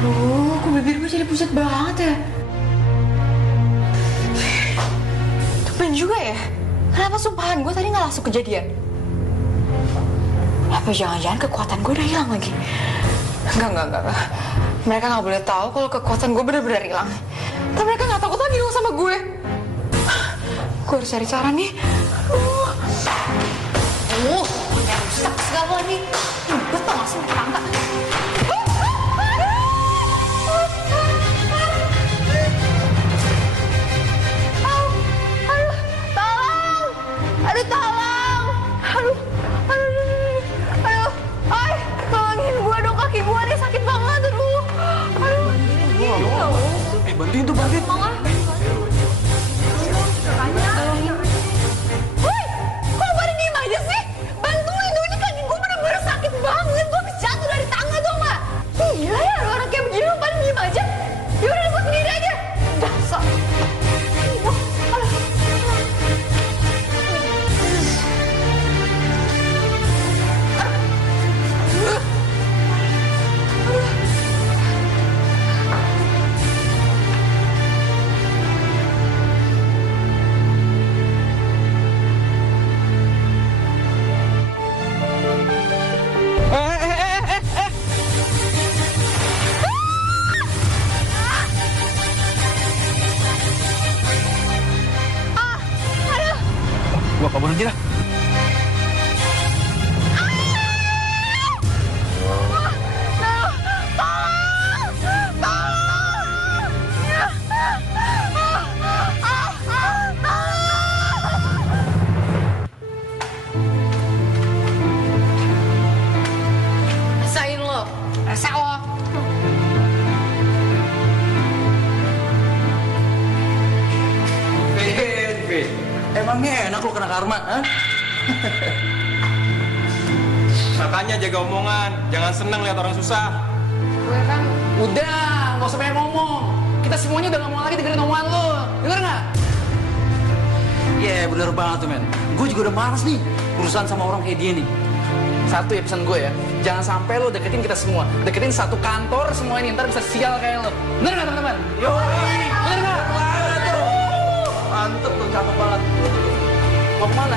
Aduh, kok bibir gue jadi pucat banget ya? Tumben juga ya? Kenapa sumpahan gue tadi nggak langsung kejadian? Apa jangan-jangan kekuatan gue udah hilang lagi? Enggak. Mereka nggak boleh tahu kalau kekuatan gue benar-benar hilang. Tapi mereka nggak takut lagi dong sama gue. Gue harus cari cara nih. Kayak rusak segala lagi. Ribet tau gak sih tangga. Aduh, tolong! Aduh, ay, tolongin gue dong, kaki gue nih sakit banget, aduh. Bantuin tuh, bantuin. Woi, kok pada diem aja sih? Bantuin dong, ini kaki gue bener-bener sakit banget. Gue habis jatuh dari tangga tuh, Mbak. Gila ya, ada orang kayak begini, pada diem aja. Yaudah, gue sendiri aja. Dasar. Pulang aja dah. Rasain lo. Rasa lo. Vin. Emangnya enak lo kena karma, ha? Makanya jaga omongan, jangan seneng lihat orang susah. Gue kan udah, nggak usah banyak ngomong. Kita semuanya udah nggak mau lagi dengerin omongan lo. Dengar nggak? Iya, bener banget tuh, men. Gue juga udah malas nih urusan sama orang kayak dia nih. Satu ya pesan gue ya, jangan sampai lo deketin kita semua. Deketin satu kantor semua ini, ntar bisa sial kayak lo. Bener nggak teman-teman? Yo, Bener nggak? mantep tuh, cakep banget. Mau kemana?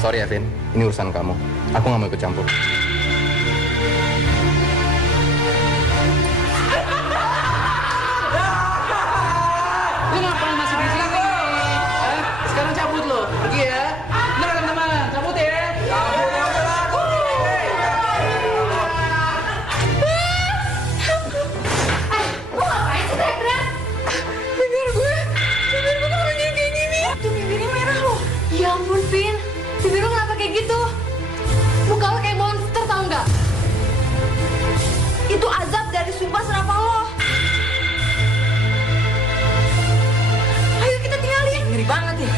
Sorry ya, Vin. Ini urusan kamu. Aku nggak mau ikut campur. Lu ngapain masih di sini? Sekarang cabut lo, pergi ya. Bener teman-teman, cabut ya. Ya ampun, Vin. Bibir lu kenapa kayak gitu? Muka lu kayak monster, tau nggak? Itu azab dari sumpah serapah lo. Ayo kita tinggalin. Ngeri banget ya.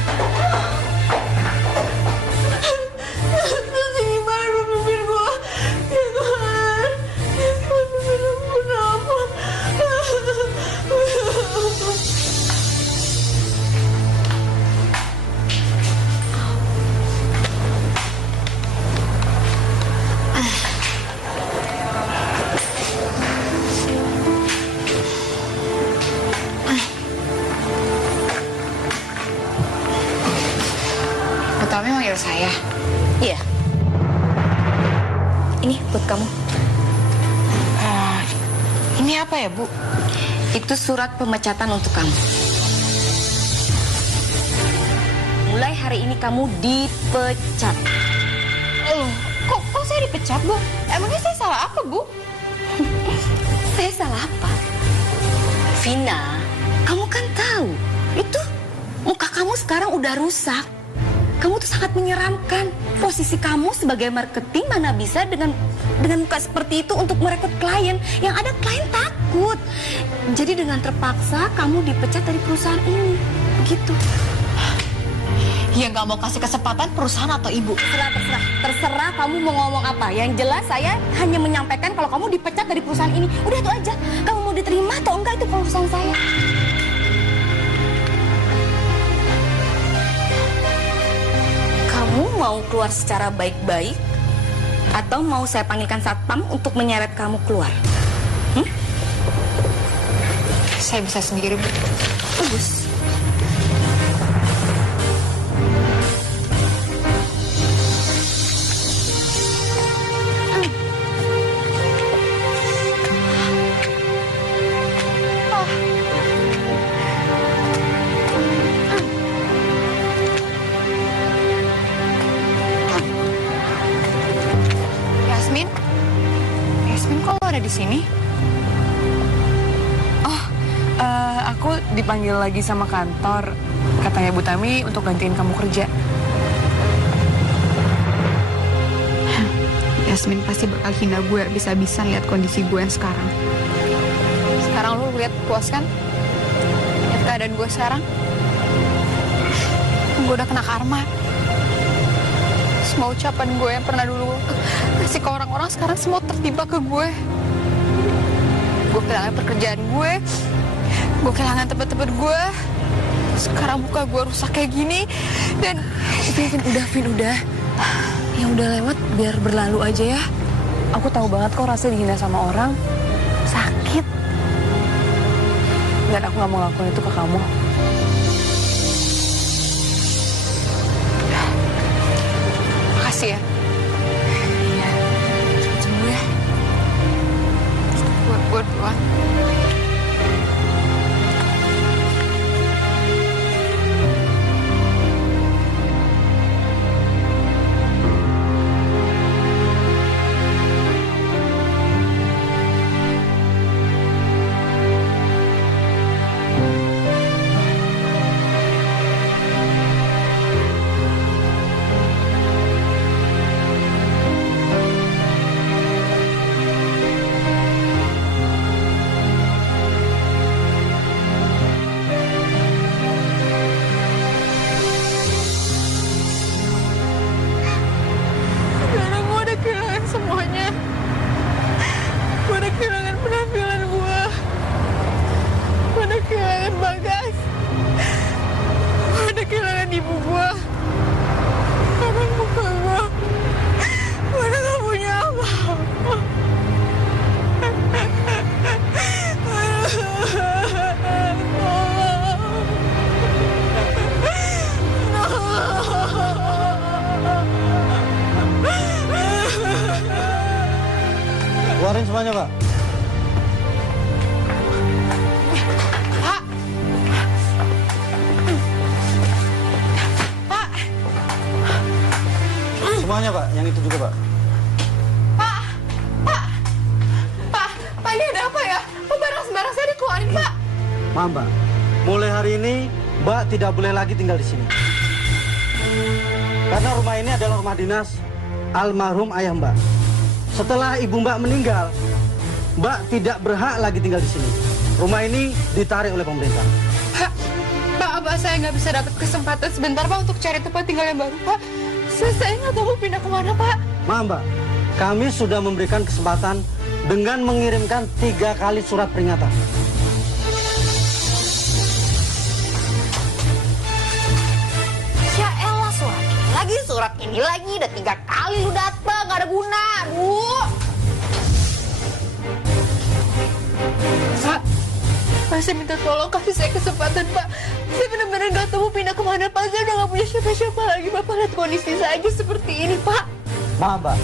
Terus gimana bibir gua? Ya Tuhan. Ya Tuhan, bibir aku kenapa? Utami manggil saya. Iya. Ini buat kamu. Ini apa ya, Bu? Itu surat pemecatan untuk kamu. Mulai hari ini kamu dipecat. Kok saya dipecat, Bu? Emangnya saya salah apa, Bu? Saya salah apa? Vina, kamu kan tahu, itu muka kamu sekarang udah rusak. Kamu tuh sangat menyeramkan. Posisi kamu sebagai marketing mana bisa dengan muka seperti itu untuk merekrut klien. Yang ada klien takut. Jadi dengan terpaksa kamu dipecat dari perusahaan ini. Begitu. Ya nggak mau kasih kesempatan perusahaan atau ibu. Terserah kamu mau ngomong apa. Yang jelas saya hanya menyampaikan kalau kamu dipecat dari perusahaan ini. Udah itu aja. Kamu mau diterima atau enggak itu perusahaan saya. Kamu mau keluar secara baik-baik atau mau saya panggilkan satpam untuk menyeret kamu keluar? Saya bisa sendiri, Bu. Bagus. Yasmin, kok lo ada di sini? Aku dipanggil lagi sama kantor. Katanya Bu Tami untuk gantiin kamu kerja. Yasmin pasti bakal hina gue bisa-bisa lihat kondisi gue yang sekarang. Sekarang lu lihat puas kan? Lihat keadaan gue sekarang. Gue udah kena karma. Semua ucapan gue yang pernah dulu kasih ke orang-orang sekarang semua tertiba ke gue. Gue kehilangan pekerjaan gue. Gue kehilangan tempat-tempat gue. Sekarang muka gue rusak kayak gini. Dan Vin, udah. Yang udah lewat biar berlalu aja ya. Aku tahu banget kok rasanya dihina sama orang. Sakit. Dan aku gak mau lakuin itu ke kamu. Makasih ya. Iya. Cepet sembuh ya. Gue duluan. Sekarang gue udah kehilangan semuanya. Gue udah kehilangan penampilan gue. Gue udah kehilangan Bagas. Gue udah kehilangan ibu gue. Sekarang muka gue. Gue udah gak punya apa-apa. Keluarin semuanya, Pak. Pak! Pak! Semuanya, Pak. Yang itu juga, Pak. Pak! Pak! Pak! Pak, ini ada apa ya? Kok barang-barang saya dikeluarin, Pak? Maaf, Mbak. Mulai hari ini, Mbak tidak boleh lagi tinggal di sini. Karena rumah ini adalah rumah dinas almarhum ayah Mbak. Setelah ibu Mbak meninggal, Mbak tidak berhak lagi tinggal di sini. Rumah ini ditarik oleh pemerintah. Pak, apa saya nggak bisa dapat kesempatan sebentar, Pak, untuk cari tempat tinggal yang baru, Pak? Saya nggak tahu mau pindah kemana, Pak. Maaf, Mbak. Kami sudah memberikan kesempatan dengan mengirimkan 3 kali surat peringatan. Ya elah, surat ini lagi. Udah 3 kali lu datang, gak ada guna. Aduh. Pak, saya minta tolong kasih saya kesempatan, Pak. Saya benar-benar nggak tahu mau pindah kemana, Pak. Saya udah nggak punya siapa-siapa lagi. Bapak lihat kondisi saya aja seperti ini, Pak. Maaf, Mbak.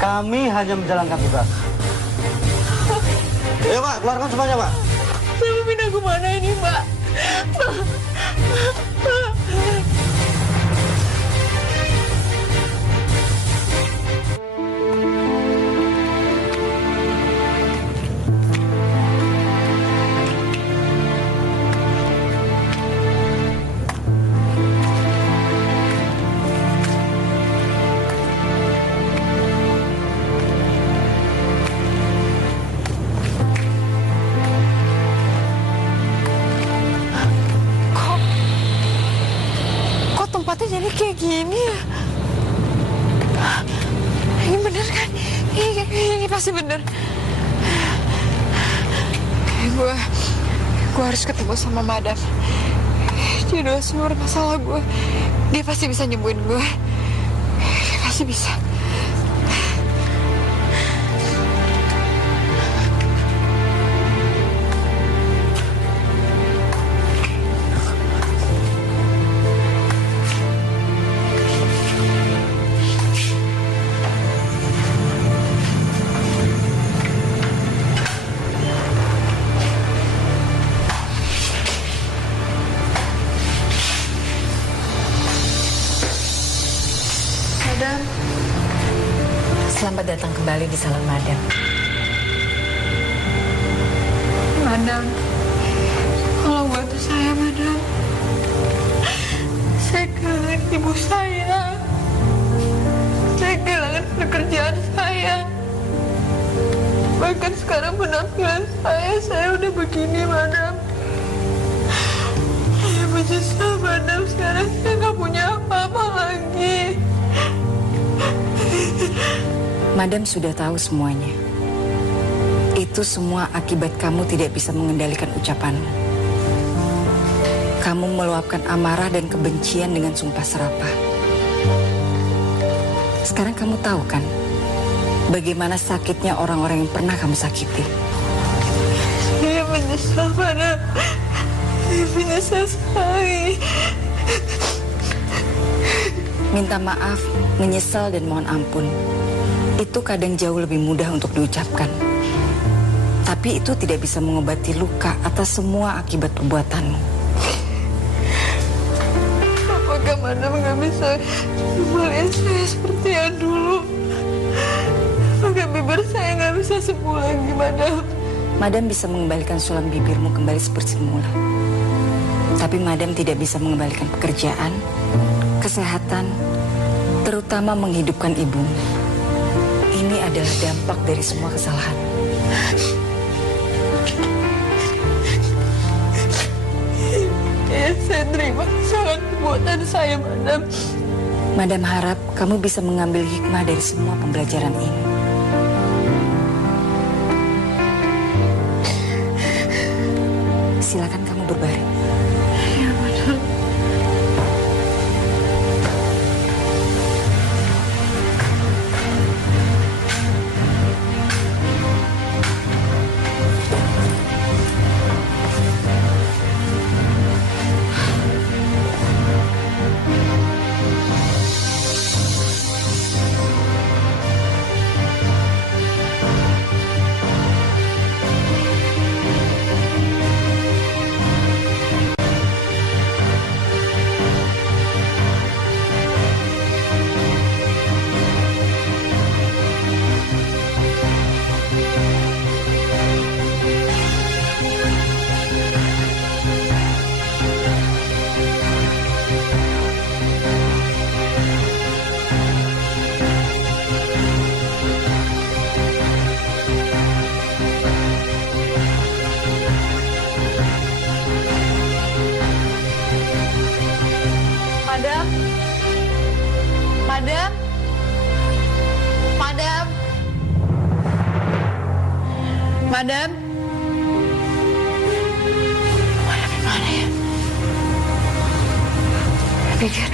Kami hanya menjalankan tugas. Ayo, Pak. Keluarkan semuanya, Pak. Saya mau pindah kemana ini, Pak? Pak. Tempatnya jadi kayak gini ya. Ini bener kan? Ini pasti bener. Gue harus ketemu sama Madam. Dia udah seluruh masalah gue. Dia pasti bisa nyembuhin gue. Dia pasti bisa. Selamat datang kembali di salon Madam. Madam, kalau bantu saya, Madam. Saya kehilangan ibu saya. Saya kehilangan pekerjaan saya. Bahkan sekarang penampilan saya udah begini, Madam. Saya menyesal, Madam. Sekarang saya nggak punya apa-apa lagi. Madam sudah tahu semuanya. Itu semua akibat kamu tidak bisa mengendalikan ucapanmu. Kamu meluapkan amarah dan kebencian dengan sumpah serapah. Sekarang kamu tahu kan bagaimana sakitnya orang-orang yang pernah kamu sakiti. Saya menyesal, Madam. Saya menyesal sekali. Minta maaf, menyesal, dan mohon ampun. Itu kadang jauh lebih mudah untuk diucapkan. Tapi itu tidak bisa mengobati luka atas semua akibat perbuatanmu. Apakah Madam nggak bisa kembali saya seperti yang dulu? Apakah bibir saya nggak bisa sembuh lagi, Madam? Madam bisa mengembalikan sulam bibirmu kembali seperti semula. Tapi Madam tidak bisa mengembalikan pekerjaan, kesehatan, terutama menghidupkan ibumu. Ini adalah dampak dari semua kesalahan. Ya, saya terima kesalahan perbuatan saya, Madam. Madam harap kamu bisa mengambil hikmah dari semua pembelajaran ini. Silakan kamu berbaring. Ya, Madam. Madam? Madam? Madam? Madam? Madam mana ya? Pikir.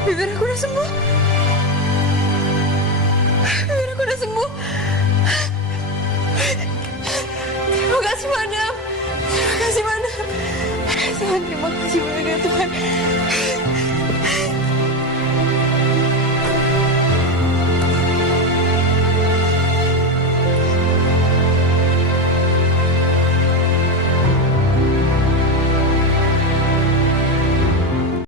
Bibir aku udah sembuh. Bibir aku udah sembuh. Terima kasih, Madam. Terima kasih, Madam. Terima kasih banyak ya, Tuhan.